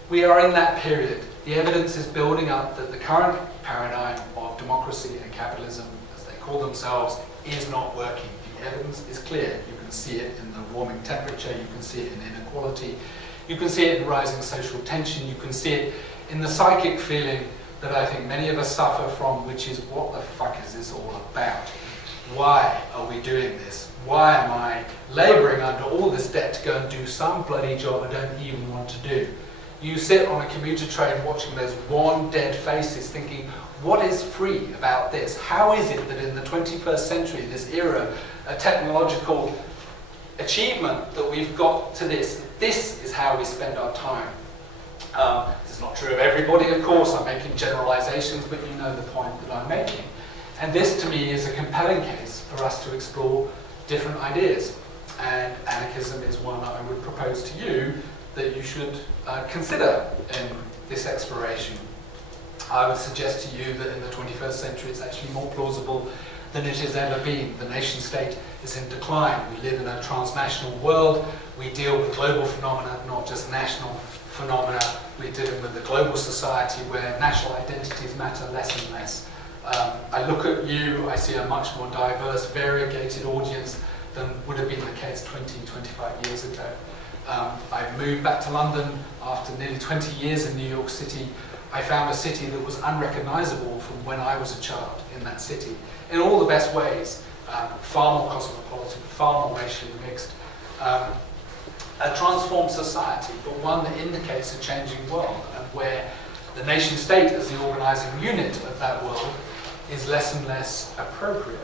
We are in that period. The evidence is building up that the current paradigm of democracy and capitalism, as they call themselves, is not working. The evidence is clear. You can see it in the warming temperature, you can see it in inequality, you can see it in rising social tension, you can see it in the psychic feeling that I think many of us suffer from, which is, what the fuck is this all about? Why are we doing this? Why am I labouring under all this debt to go and do some bloody job I don't even want to do? You sit on a commuter train watching those wan, dead faces thinking, what is free about this? How is it that in the 21st century, this era, a technological achievement that we've got to this is how we spend our time? This is not true of everybody, of course. I'm making generalizations, but you know the point that I'm making. And this, to me, is a compelling case for us to explore different ideas. And anarchism is one I would propose to you that you should consider in this exploration. I would suggest to you that in the 21st century it's actually more plausible than it has ever been. The nation state is in decline. We live in a transnational world. We deal with global phenomena, not just national phenomena. We're dealing with a global society where national identities matter less and less. I look at you, I see a much more diverse, variegated audience than would have been the case 20, 25 years ago. I moved back to London after nearly 20 years in New York City. I found a city that was unrecognizable from when I was a child in that city, in all the best ways. Far more cosmopolitan, far more racially mixed. A transformed society, but one that indicates a changing world, and where the nation state as the organizing unit of that world is less and less appropriate.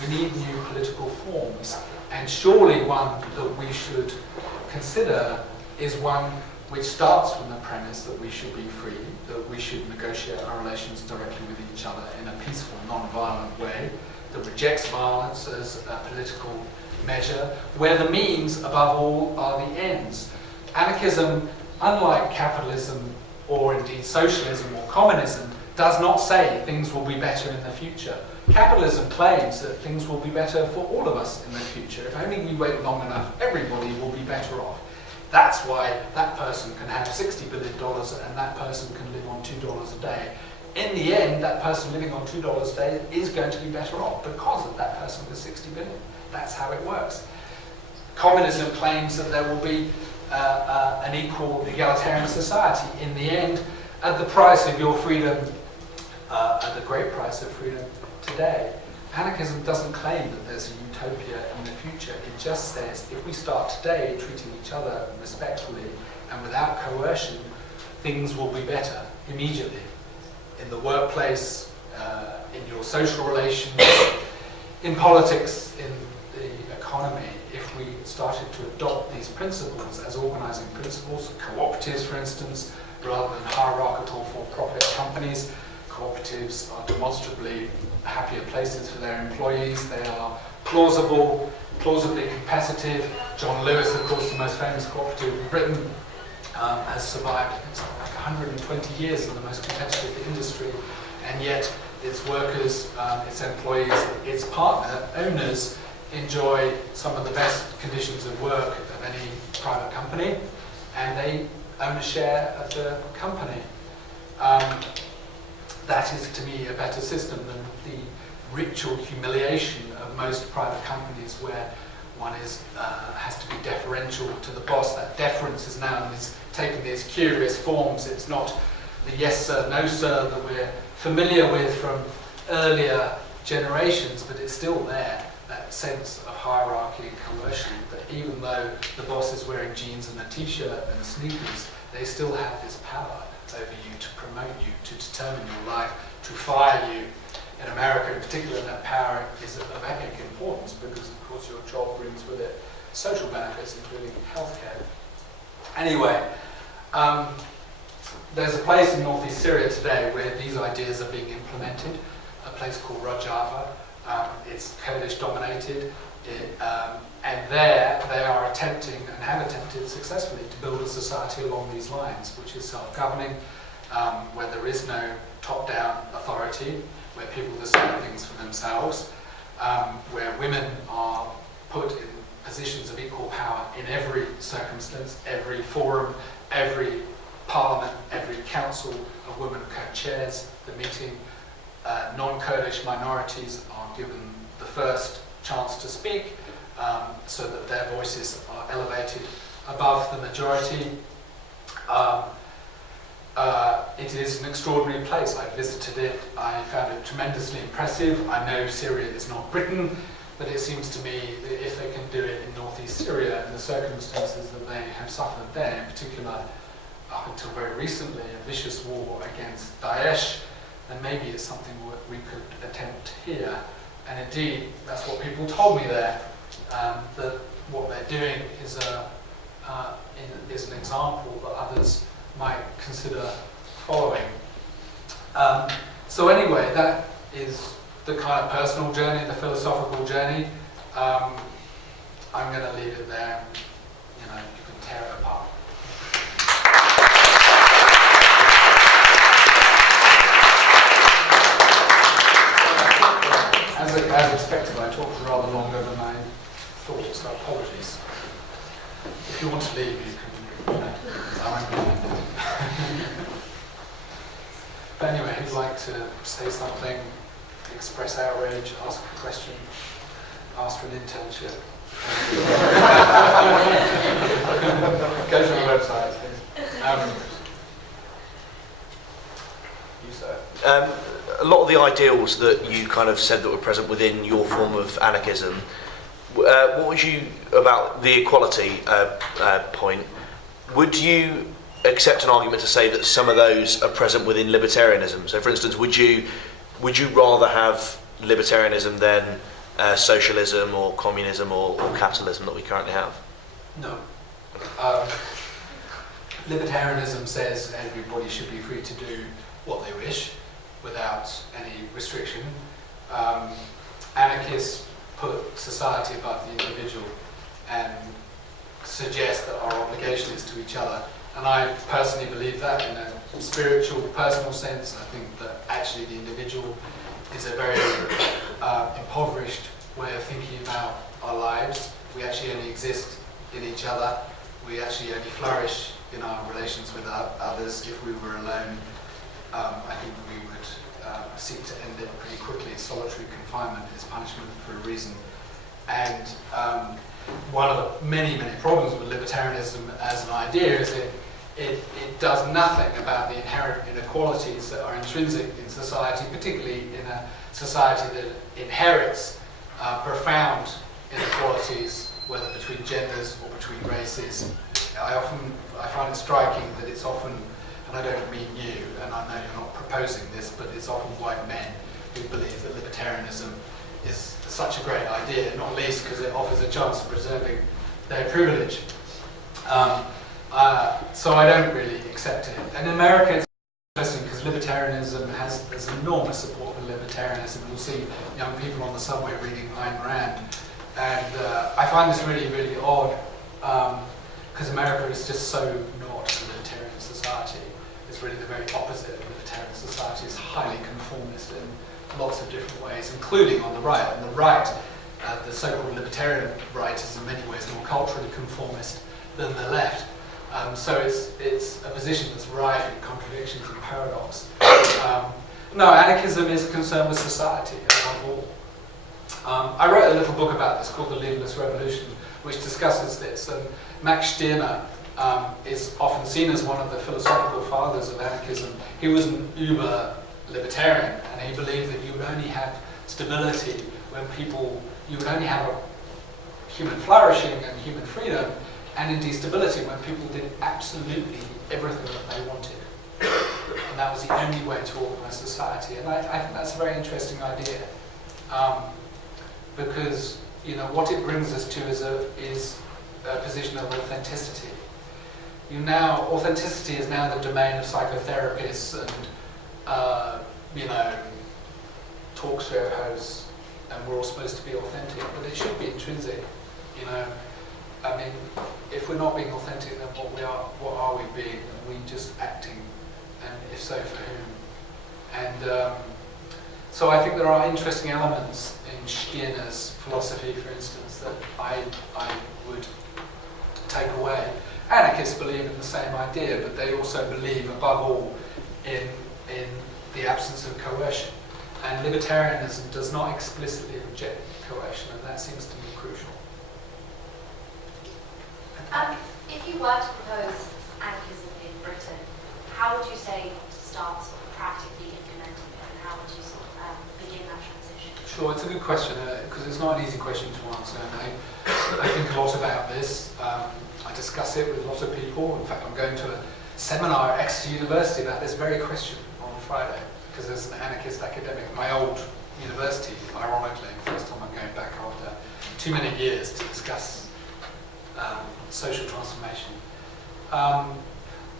We need new political forms, and surely one that we should consider is one which starts from the premise that we should be free, that we should negotiate our relations directly with each other in a peaceful, non-violent way, that rejects violence as a political measure, where the means, above all, are the ends. Anarchism, unlike capitalism or indeed socialism or communism, does not say things will be better in the future. Capitalism claims that things will be better for all of us in the future. If only we wait long enough, everybody will be better off. That's why that person can have $60 billion and that person can live on $2 a day. In the end, that person living on $2 a day is going to be better off because of that person with 60 billion. That's how it works. Communism claims that there will be an equal egalitarian society. In the end, at the price of your freedom, at the great price of freedom today. Anarchism doesn't claim that there's a utopia in the future. It just says if we start today treating each other respectfully and without coercion, things will be better immediately. In the workplace, in your social relations, in politics, in the economy, if we started to adopt these principles as organizing principles, cooperatives, for instance, rather than hierarchical for-profit companies. Cooperatives are demonstrably happier places for their employees. They are plausibly competitive. John Lewis, of course, the most famous cooperative in Britain, has survived like 120 years in the most competitive industry, and yet its workers, its employees, its partner owners enjoy some of the best conditions of work of any private company, and they own a share of the company. That is, to me, a better system than the ritual humiliation of most private companies where one has to be deferential to the boss. That deference is now taken these curious forms. It's not the yes sir, no sir that we're familiar with from earlier generations, but it's still there, that sense of hierarchy and coercion, that even though the boss is wearing jeans and a t-shirt and sneakers, they still have this power over you to promote you, to determine your life, to fire you. In America in particular, that power is of epic importance because, of course, because your job brings with it social benefits, including healthcare. Anyway, there's a place in northeast Syria today where these ideas are being implemented, a place called Rojava. It's Kurdish dominated, and there they are attempting and have attempted successfully to build a society along these lines, which is self-governing, where there is no top-down authority, where people decide things for themselves, where women are put in positions of equal power in every circumstance, every forum, every parliament, every council. A woman co-chairs the meeting. Non-Kurdish minorities are given the first chance to speak, so that their voices are elevated above the majority. It is an extraordinary place. I visited it. I found it tremendously impressive. I know Syria is not Britain, but it seems to me that if they can do it in northeast Syria and the circumstances that they have suffered there, in particular up until very recently, a vicious war against Daesh, then maybe it's something we could attempt here. And indeed, that's what people told me there, that what they're doing is an example that others might consider following. So anyway, that is the kind of personal journey, the philosophical journey. I'm going to leave it there. You can tear it apart. As expected, I talked rather longer than I thought, so apologies. If you want to leave, you can. I won't be offended. But anyway, who'd like to say something, express outrage, ask a question, ask for an internship? Go to the website. You sir. A lot of the ideals that you kind of said that were present within your form of anarchism, what would you, about the equality point, would you accept an argument to say that some of those are present within libertarianism? So for instance, would you rather have libertarianism than socialism or communism or capitalism that we currently have? No. Libertarianism says everybody should be free to do what they wish without any restriction. Anarchists put society above the individual and suggest that our obligation is to each other. And I personally believe that in a spiritual, personal sense. I think that actually the individual is a very impoverished way of thinking about our lives. We actually only exist in each other. We actually only flourish in our relations with others. If we were alone, I think we would seek to end it pretty quickly. Solitary confinement is punishment for a reason. And one of the many, many problems with libertarianism as an idea is it does nothing about the inherent inequalities that are intrinsic in society, particularly in a society that inherits profound inequalities, whether between genders or between races. I find it striking that it's often, and I don't mean you, and I know you're not proposing this, but it's often white men who believe that libertarianism is such a great idea, not least because it offers a chance of preserving their privilege. So I don't really accept it. And in America it's interesting because libertarianism there's enormous support for libertarianism. You'll see young people on the subway reading Ayn Rand. And I find this really, really odd because America is just so not a libertarian society. It's really the very opposite of a libertarian society. It's highly conformist in lots of different ways, including on the right. On the right, the so-called libertarian right is in many ways more culturally conformist than the left. So it's a position that's rife in contradictions and paradox. No, anarchism is concerned with society above all. I wrote a little book about this called The Leaderless Revolution, which discusses this. And Max Stirner is often seen as one of the philosophical fathers of anarchism. He was an uber-libertarian, and he believed that you would only have stability when you would only have a human flourishing and human freedom, and indeed stability when people did absolutely everything that they wanted. And that was the only way to organise society. And I think that's a very interesting idea. Because, what it brings us to is a position of authenticity. Authenticity is now the domain of psychotherapists and talk show hosts, and we're all supposed to be authentic, but it should be intrinsic. If we're not being authentic, then what are we being? Are we just acting? And if so, for whom? And so I think there are interesting elements in Stirner's philosophy, for instance, that I would take away. Anarchists believe in the same idea, but they also believe, above all, in the absence of coercion. And libertarianism does not explicitly reject coercion, and that seems to me crucial. If you were to propose anarchism in Britain, how would you say to start practically implementing it, and how would you begin that transition? Sure, it's a good question, because it's not an easy question to answer. And I think a lot about this. I discuss it with a lot of people. In fact, I'm going to a seminar at Exeter University about this very question on Friday, because there's an anarchist academic at my old university, ironically, first time I'm going back after too many years to discuss social transformation.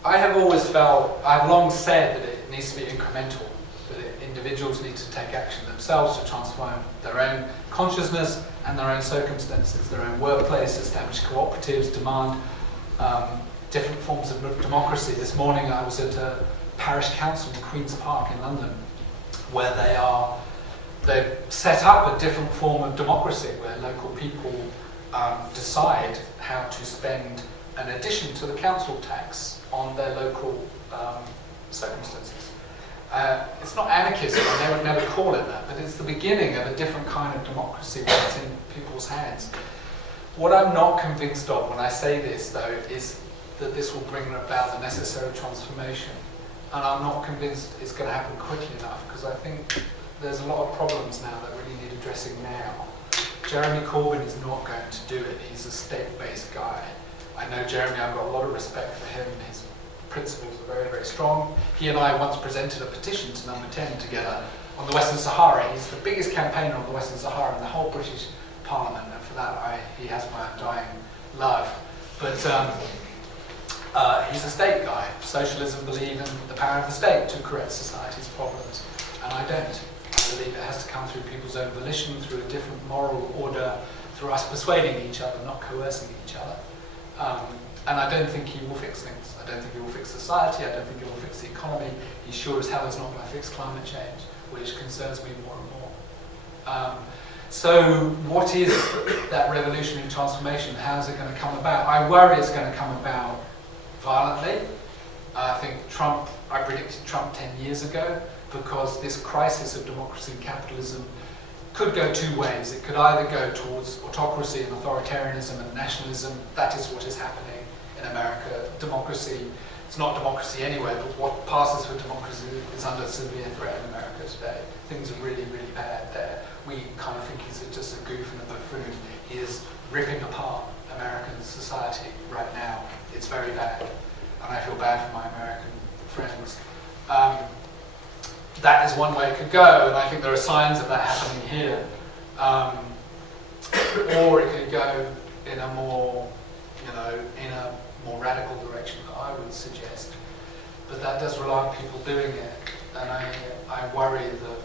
I've long said that it needs to be incremental, that individuals need to take action themselves to transform their own consciousness and their own circumstances, their own workplace, establish cooperatives, demand different forms of democracy. This morning I was at a parish council in Queen's Park in London, where they've set up a different form of democracy, where local people decide how to spend an addition to the council tax on their local circumstances. It's not anarchism, I would never call it that, but it's the beginning of a different kind of democracy when it's in people's hands. What I'm not convinced of when I say this, though, is that this will bring about the necessary transformation. And I'm not convinced it's going to happen quickly enough, because I think there's a lot of problems now that really need addressing now. Jeremy Corbyn is not going to do it. He's a state-based guy. I know Jeremy, I've got a lot of respect for him. His principles are very, very strong. He and I once presented a petition to Number 10 together on the Western Sahara. He's the biggest campaigner on the Western Sahara in the whole British Parliament, and for that he has my undying love. But he's a state guy. Socialism believes in the power of the state to correct society's problems, and I don't. I believe it has to come through people's own volition, through a different moral order, through us persuading each other, not coercing each other. And I don't think he will fix things. I don't think he will fix society. I don't think he will fix the economy. He sure as hell is not going to fix climate change, which concerns me more and more. So what is that revolutionary transformation? How is it going to come about? I worry it's going to come about violently. I think I predicted Trump 10 years ago, because this crisis of democracy and capitalism could go two ways. It could either go towards autocracy and authoritarianism and nationalism. That is what is happening in America. Democracy, it's not democracy anyway, but what passes for democracy is under severe threat in America today. Things are really, really bad there. We kind of think he's just a goof and a buffoon. He is ripping apart American society right now. It's very bad, and I feel bad for my American friends. That is one way it could go, and I think there are signs of that happening here. Or it could go in a more, radical direction that I would suggest. But that does rely on people doing it, and I worry that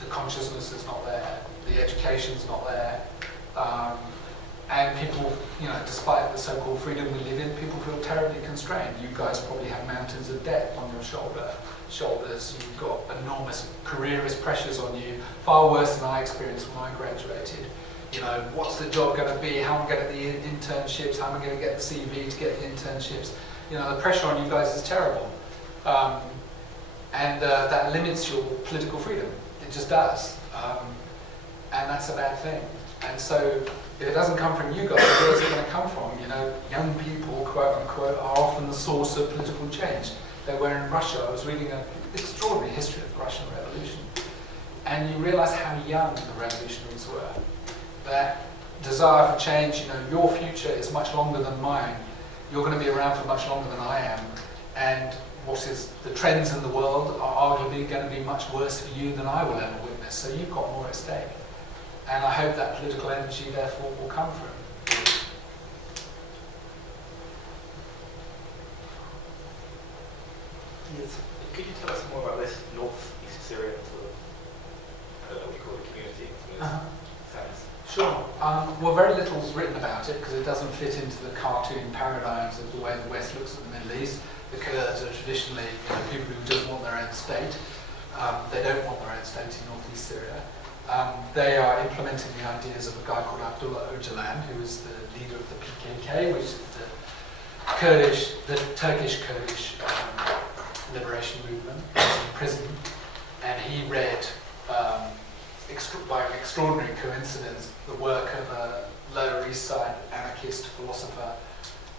the consciousness is not there, the education's not there, and people, despite the so-called freedom we live in, people feel terribly constrained. You guys probably have mountains of debt on your shoulders. You've got enormous careerist pressures on you, far worse than I experienced when I graduated. What's the job going to be? How am I going to get the internships? How am I going to get the CV to get the internships? The pressure on you guys is terrible. And that limits your political freedom. It just does. And that's a bad thing. And so if it doesn't come from you guys, where's it going to come from? Young people, quote unquote, are often the source of political change. They were in Russia. I was reading an extraordinary history of the Russian Revolution. And you realize how young the revolutionaries were. That desire for change, your future is much longer than mine. You're going to be around for much longer than I am. And the trends in the world are arguably going to be much worse for you than I will ever witness. So you've got more at stake. And I hope that political energy, therefore, will come from. Yes. Could you tell us more about this north-east Syrian sort of, I don't know what you call it, community? Sense? Sure. Well, very little's written about it because it doesn't fit into the cartoon paradigms of the way the West looks at the Middle East. The Kurds are traditionally people who just want their own state. They don't want their own state in northeast Syria. They are implementing the ideas of a guy called Abdullah Öcalan, who is the leader of the PKK, which is the Turkish Kurdish liberation movement. He's in prison, and he read, by an extraordinary coincidence, the work of a Lower East Side anarchist philosopher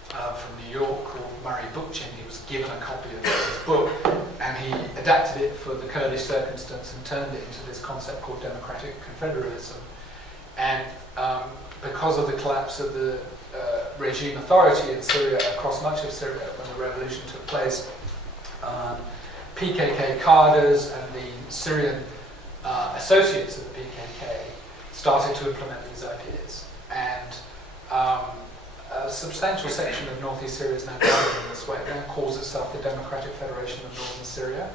from New York called Murray Bookchin. He was given a copy of his book, and he adapted it for the Kurdish circumstance and turned it into this concept called democratic confederalism. And because of the collapse of the regime authority in Syria, across much of Syria, when the revolution took place, PKK cadres and the Syrian associates of the PKK started to implement these ideas. And a substantial section of northeast Syria is now governed in this way. It now calls itself the Democratic Federation of Northern Syria.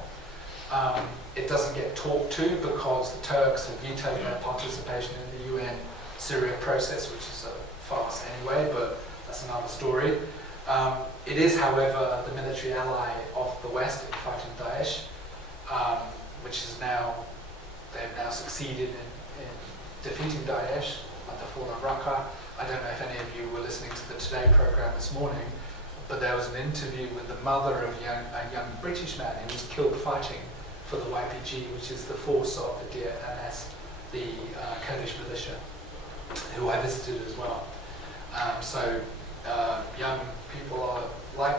It doesn't get talked to because the Turks have vetoed their participation in the UN Syria process, which is a farce anyway, but that's another story. It is, however, the military ally of the West in fighting Daesh, which is now, they've now succeeded in defeating Daesh at the fall of Raqqa. I don't know if any of you were listening to the Today programme this morning, but there was an interview with the mother of a young British man who was killed fighting for the YPG, which is the force of the DNS, the Kurdish militia, who I visited as well. So young people are like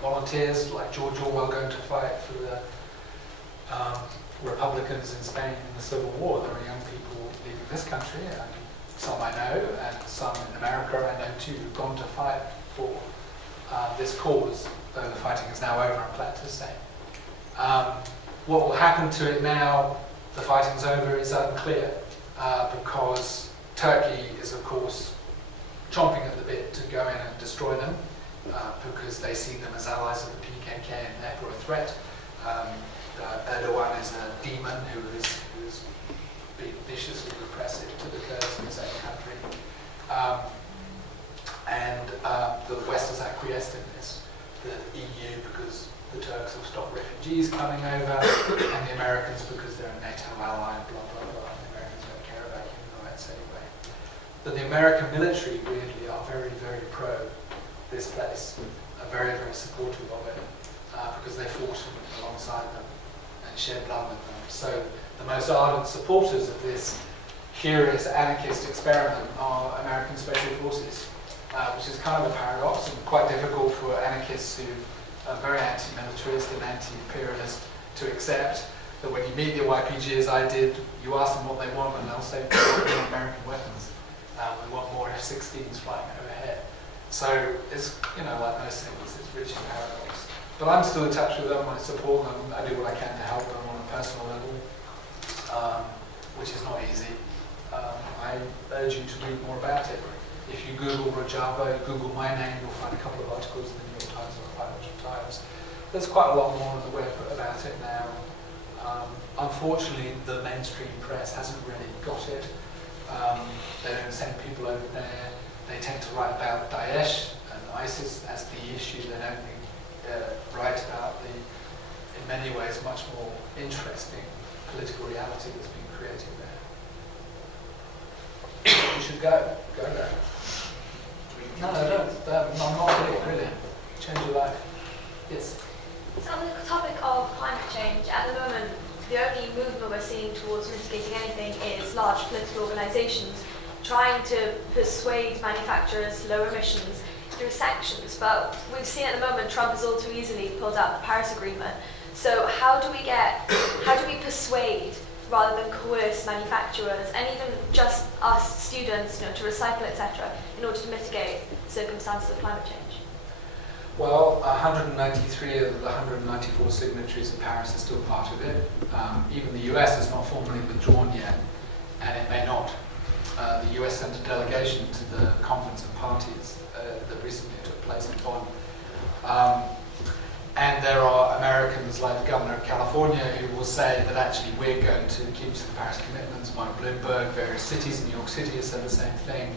volunteers, like George Orwell going to fight for the Republicans in Spain in the Civil War. There are young people leaving this country, and some I know, and some in America I know too, who've gone to fight for this cause, though the fighting is now over, I'm glad to say. What will happen to it now the fighting's over is unclear, because Turkey is, of course, chomping at the bit to go in and destroy them, because they see them as allies of the PKK and therefore a threat. Erdogan is a demon who is being viciously repressive to the Kurds in his own country. And the West has acquiesced in this. The EU, because the Turks have stopped refugees coming over, and the Americans because they're a NATO ally, blah, blah, blah. And the Americans don't care about human rights anyway. But the American military, weirdly, are very, very pro this place, are very, very supportive of it, because they fought alongside them and shed blood with them. So the most ardent supporters of this curious anarchist experiment are American Special Forces, which is kind of a paradox and quite difficult for anarchists who are very anti-militarist and anti-imperialist to accept. That when you meet the YPG, as I did, you ask them what they want and they'll say, we want American weapons. We want more F-16s flying overhead. So it's, like most things, it's rich in paradox. But I'm still in touch with them, I support them, I do what I can to help them on a personal level, which is not easy. I urge you to read more about it. If you Google Rojava, you Google my name, you'll find a couple of articles in the New York Times or the Financial Times. There's quite a lot more on the web about it now. Unfortunately, the mainstream press hasn't really got it. They don't send people over there. They tend to write about Daesh and ISIS as the issue. They don't write about the, in many ways, much more interesting political reality that's been created there. You should go there. No, don't. I'm not kidding, really. Change your life. Yes. So on the topic of climate change, at the moment, the only movement we're seeing towards mitigating anything is large political organisations trying to persuade manufacturers to lower emissions through sanctions. But we've seen at the moment Trump has all too easily pulled out the Paris Agreement. So how do we persuade rather than coerce manufacturers and even just us students, to recycle, etc., in order to mitigate circumstances of climate change? Well, 193 of the 194 signatories of Paris are still part of it. Even the US has not formally withdrawn yet, and it may not. the US sent a delegation to the Conference of Parties that recently took place in Bonn. And there are Americans like the governor of California who will say that actually we're going to keep to the Paris commitments. Mike Bloomberg, various cities, New York City has said the same thing.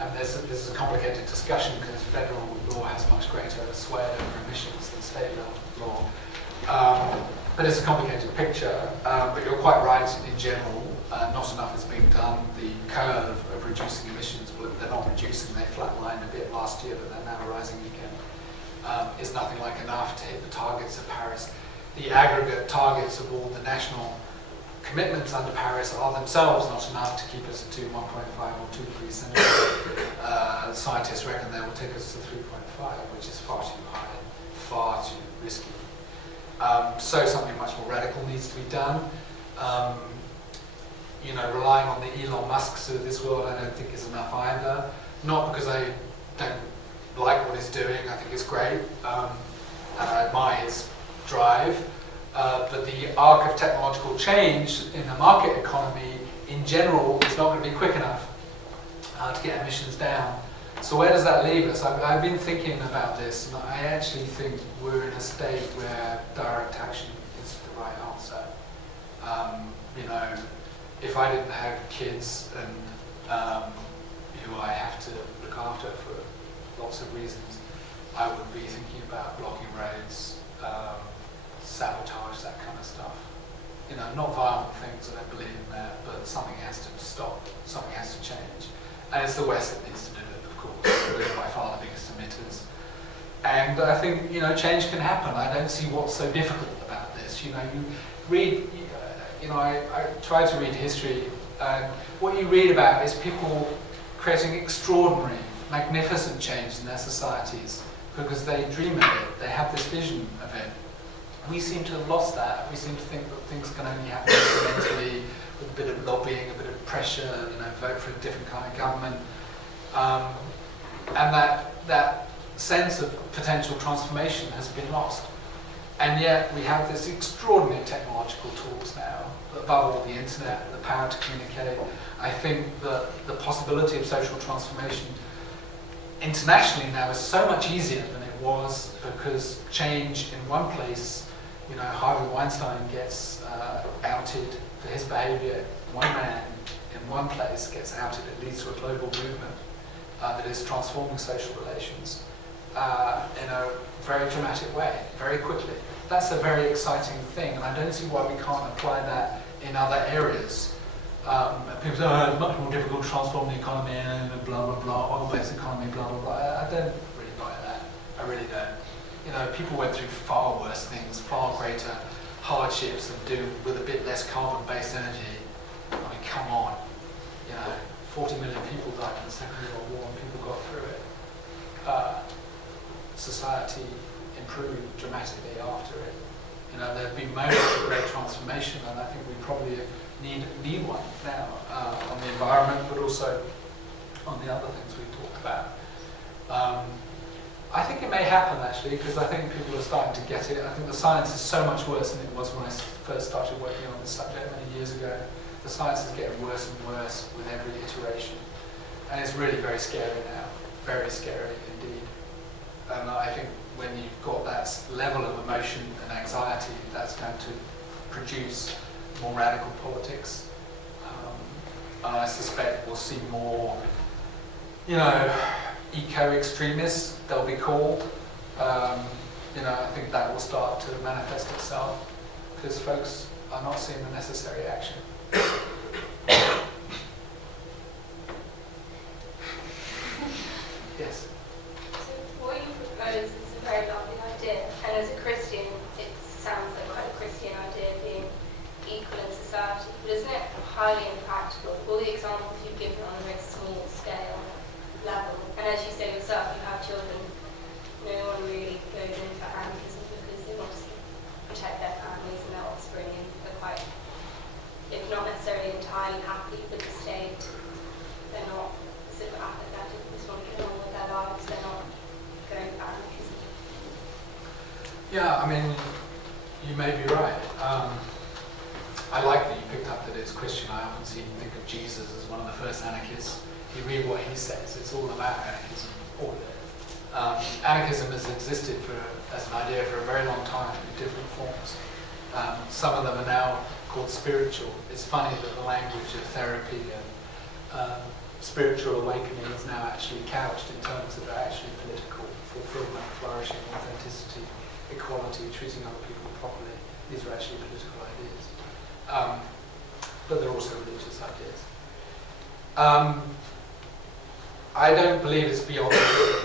And this is a complicated discussion because federal law has much greater sway over emissions than state law. But it's a complicated picture. But you're quite right in general. Not enough is being done. The curve of reducing emissions, they're not reducing, they flatlined a bit last year, but they're now rising again. Is nothing like enough to hit the targets of Paris. The aggregate targets of all the national commitments under Paris are themselves not enough to keep us to 1.5 or 2 degrees centigrade. Scientists reckon they will take us to 3.5, which is far too high, far too risky. So something much more radical needs to be done. Relying on the Elon Musks of this world I don't think is enough either. Not because I don't like what he's doing, I think it's great, and I admire his drive, but the arc of technological change in the market economy in general is not going to be quick enough to get emissions down. So where does that leave us? I've been thinking about this, and I actually think we're in a state where direct action is the right answer. If I didn't have kids and who I have to look after for lots of reasons, I would be thinking about blocking roads, sabotage, that kind of stuff. Not violent things, I don't believe in that, but something has to stop, something has to change. And it's the West that needs to do it, of course. We're by far the biggest emitters. And I think, change can happen. I don't see what's so difficult about this. You read, I try to read history, and what you read about is people creating extraordinary, magnificent change in their societies because they dream of it, they have this vision of it. We seem to have lost that. We seem to think that things can only happen incrementally with a bit of lobbying, a bit of pressure, vote for a different kind of government. And that sense of potential transformation has been lost. And yet we have this extraordinary technological tools now, above all the internet, the power to communicate. I think that the possibility of social transformation internationally now is so much easier than it was because change in one place, Harvey Weinstein gets outed for his behavior. One man in one place gets outed. It leads to a global movement that is transforming social relations in a very dramatic way, very quickly. That's a very exciting thing, and I don't see why we can't apply that in other areas. People say, it's much more difficult to transform the economy and blah, blah, blah, oil-based economy, blah, blah, blah. I don't really buy that. I really don't. People went through far worse things, far greater hardships and do with a bit less carbon-based energy. I mean, come on. 40 million people died in the Second World War and people got through it. Society improved dramatically after it. There have been moments of great transformation, and I think we probably need one now on the environment, but also on the other things we talked about. I think it may happen actually, because I think people are starting to get it. I think the science is so much worse than it was when I first started working on this subject many years ago. The science is getting worse and worse with every iteration, and it's really very scary now, very scary indeed. And I think when you've got that level of emotion and anxiety, that's going to produce more radical politics. And I suspect we'll see more, eco-extremists, they'll be called. I think that will start to manifest itself because folks are not seeing the necessary action. Yes? So what you propose is a very lovely idea, and as a Christian, it sounds like quite a Christian idea, being equal in society, but isn't it highly impractical? All the examples you've given on a very small scale level, and as you say yourself, you have children. No one really goes into anarchism because they want to protect their families and their offspring, and are quite, if not necessarily entirely happy with the state, they're not sort of apathetic, they just want to get on with their lives, they're not going for anarchism. Yeah, I mean, you may be right. I like that you picked up that it's Christian. I often So you can think of Jesus as one of the first anarchists. You read what he says, it's all about anarchism. All of it. Anarchism has existed as an idea for a very long time in different forms. Some of them are now called spiritual. It's funny that the language of therapy and spiritual awakening is now actually couched in terms that are actually political: fulfillment, flourishing, authenticity, equality, treating other people properly. These are actually political ideas. But they're also religious ideas. I don't believe it's beyond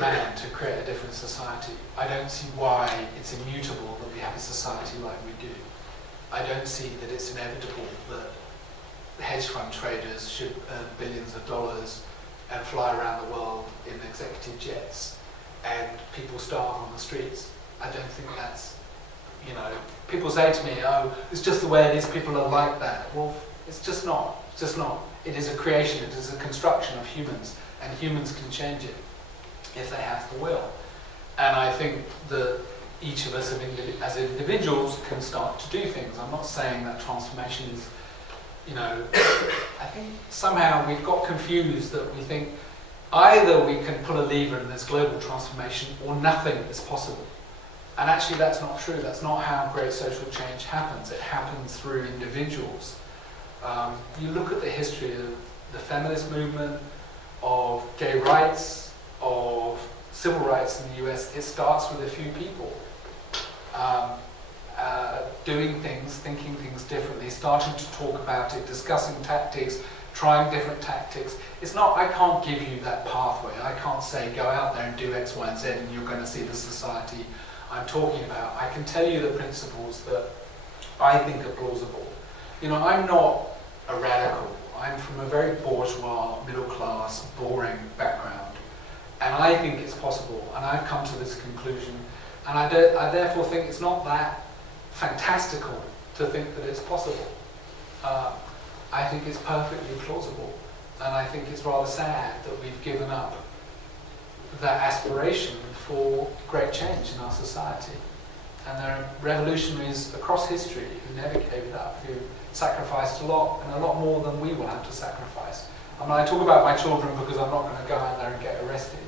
man to create a different society. I don't see why it's immutable that we have a society like we do. I don't see that it's inevitable that hedge fund traders should earn billions of dollars and fly around the world in executive jets and people starve on the streets. I don't think that's, people say to me, oh, it's just the way it is, people are like that. Well, it's just not. It's just not. It is a creation, it is a construction of humans, and humans can change it if they have the will. And I think that each of us as individuals can start to do things. I'm not saying that transformation is, I think somehow we've got confused that we think either we can pull a lever and there's global transformation or nothing is possible. And actually that's not true. That's not how great social change happens. It happens through individuals. You look at the history of the feminist movement, of gay rights, of civil rights in the US, it starts with a few people doing things, thinking things differently, starting to talk about it, discussing tactics, trying different tactics. It's not, I can't give you that pathway. I can't say go out there and do X, Y, and Z and you're going to see the society I'm talking about. I can tell you the principles that I think are plausible. I'm not a radical. I'm from a very bourgeois, middle class, boring background. And I think it's possible. And I've come to this conclusion. And I therefore think it's not that fantastical to think that it's possible. I think it's perfectly plausible. And I think it's rather sad that we've given up that aspiration for great change in our society. And there are revolutionaries across history who never gave it up, who sacrificed a lot, and a lot more than we will have to sacrifice. I talk about my children because I'm not going to go out there and get arrested.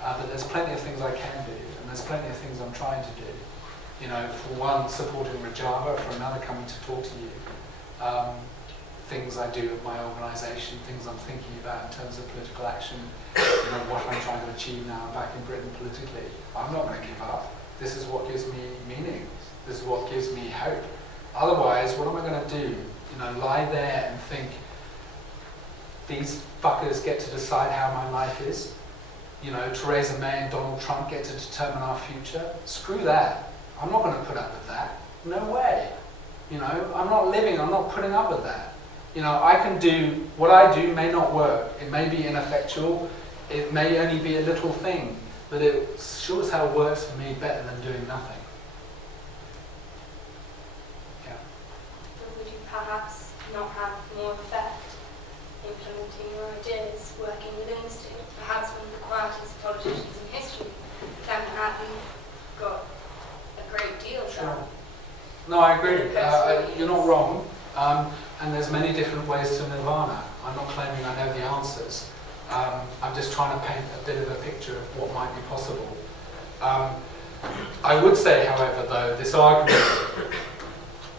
But there's plenty of things I can do, and there's plenty of things I'm trying to do. For one, supporting Rajava, for another, coming to talk to you. Things I do with my organisation, things I'm thinking about in terms of political action, what I'm trying to achieve now back in Britain politically. I'm not going to give up. This is what gives me meaning. This is what gives me hope. Otherwise, what am I going to do? Lie there and think, these fuckers get to decide how my life is? Theresa May and Donald Trump get to determine our future? Screw that. I'm not going to put up with that. No way. I'm not living, I'm not putting up with that. I can do, what I do may not work. It may be ineffectual. It may only be a little thing. But it sure as hell works for me better than doing nothing. Yeah. But would you perhaps not have more effect implementing your ideas, working within the state? Perhaps one of the quietest politicians in history, Clement Attlee, got a great deal done. Sure. No, I agree. You're not wrong. And there's many different ways to nirvana. I'm not claiming I know the answers. I'm just trying to paint a bit of a picture of what might be possible. I would say, however, though, this argument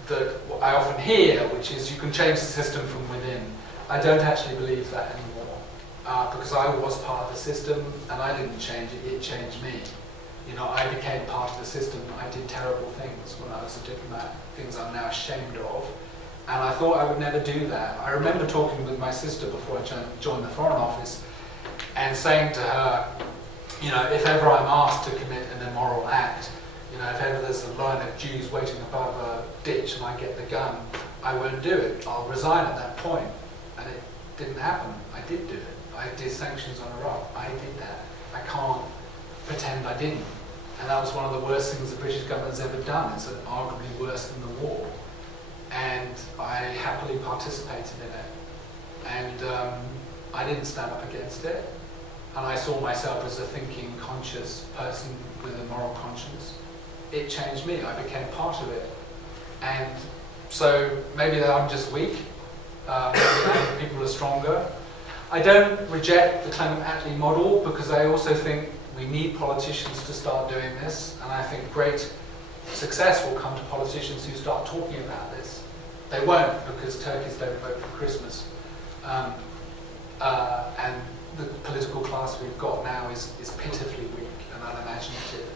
that I often hear, which is you can change the system from within, I don't actually believe that anymore. Because I was part of the system, and I didn't change it, it changed me. I became part of the system. I did terrible things when I was a diplomat, things I'm now ashamed of. And I thought I would never do that. I remember talking with my sister before I joined the Foreign Office and saying to her, if ever I'm asked to commit an immoral act, if ever there's a line of Jews waiting above a ditch and I get the gun, I won't do it. I'll resign at that point. And it didn't happen. I did do it. I did sanctions on Iraq. I did that. I can't pretend I didn't. And that was one of the worst things the British government's ever done. It's arguably worse than the war. And I happily participated in it. And I didn't stand up against it. And I saw myself as a thinking, conscious person with a moral conscience. It changed me. I became part of it. And so maybe I'm just weak. The people are stronger. I don't reject the Clement Attlee model because I also think we need politicians to start doing this, and I think great success will come to politicians who start talking about this. They won't, because turkeys don't vote for Christmas. And the political class we've got now is pitifully weak and unimaginative.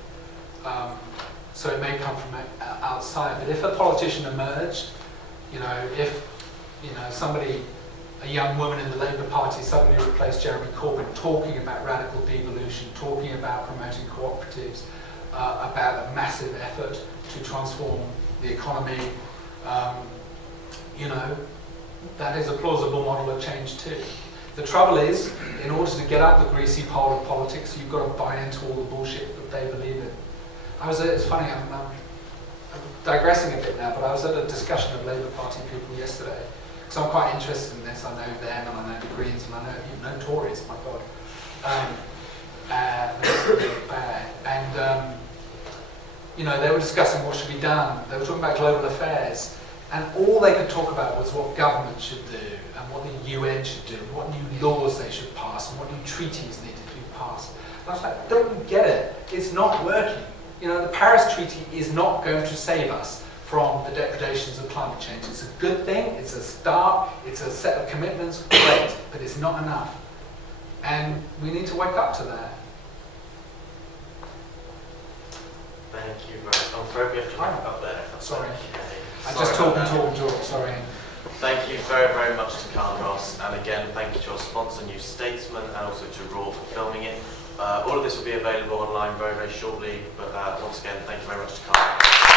So it may come from outside. But if a politician emerged, if somebody, a young woman in the Labour Party suddenly replaced Jeremy Corbyn talking about radical devolution, talking about promoting cooperatives, about a massive effort to transform the economy, that is a plausible model of change too. The trouble is, in order to get out the greasy pole of politics, you've got to buy into all the bullshit that they believe in. It's funny, I'm digressing a bit now, but I was at a discussion of Labour Party people yesterday, because I'm quite interested in this. I know them, and I know the Greens, and I know even know Tories, my God. They were discussing what should be done. They were talking about global affairs, and all they could talk about was what government should do, and what the UN should do, and what new laws they should pass, and what new treaties needed to be passed. And I was like, don't you get it? It's not working. The Paris Treaty is not going to save us from the depredations of climate change. It's a good thing, it's a start, it's a set of commitments, great, but it's not enough. And we need to wake up to that. Thank you very much. I'm afraid we have to wrap up there. Sorry. Okay. I just talk, sorry. Thank you very, very much to Carne Ross, and again, thank you to our sponsor, New Statesman, and also to Raw for filming it. All of this will be available online very, very shortly, but once again, thank you very much to Carne.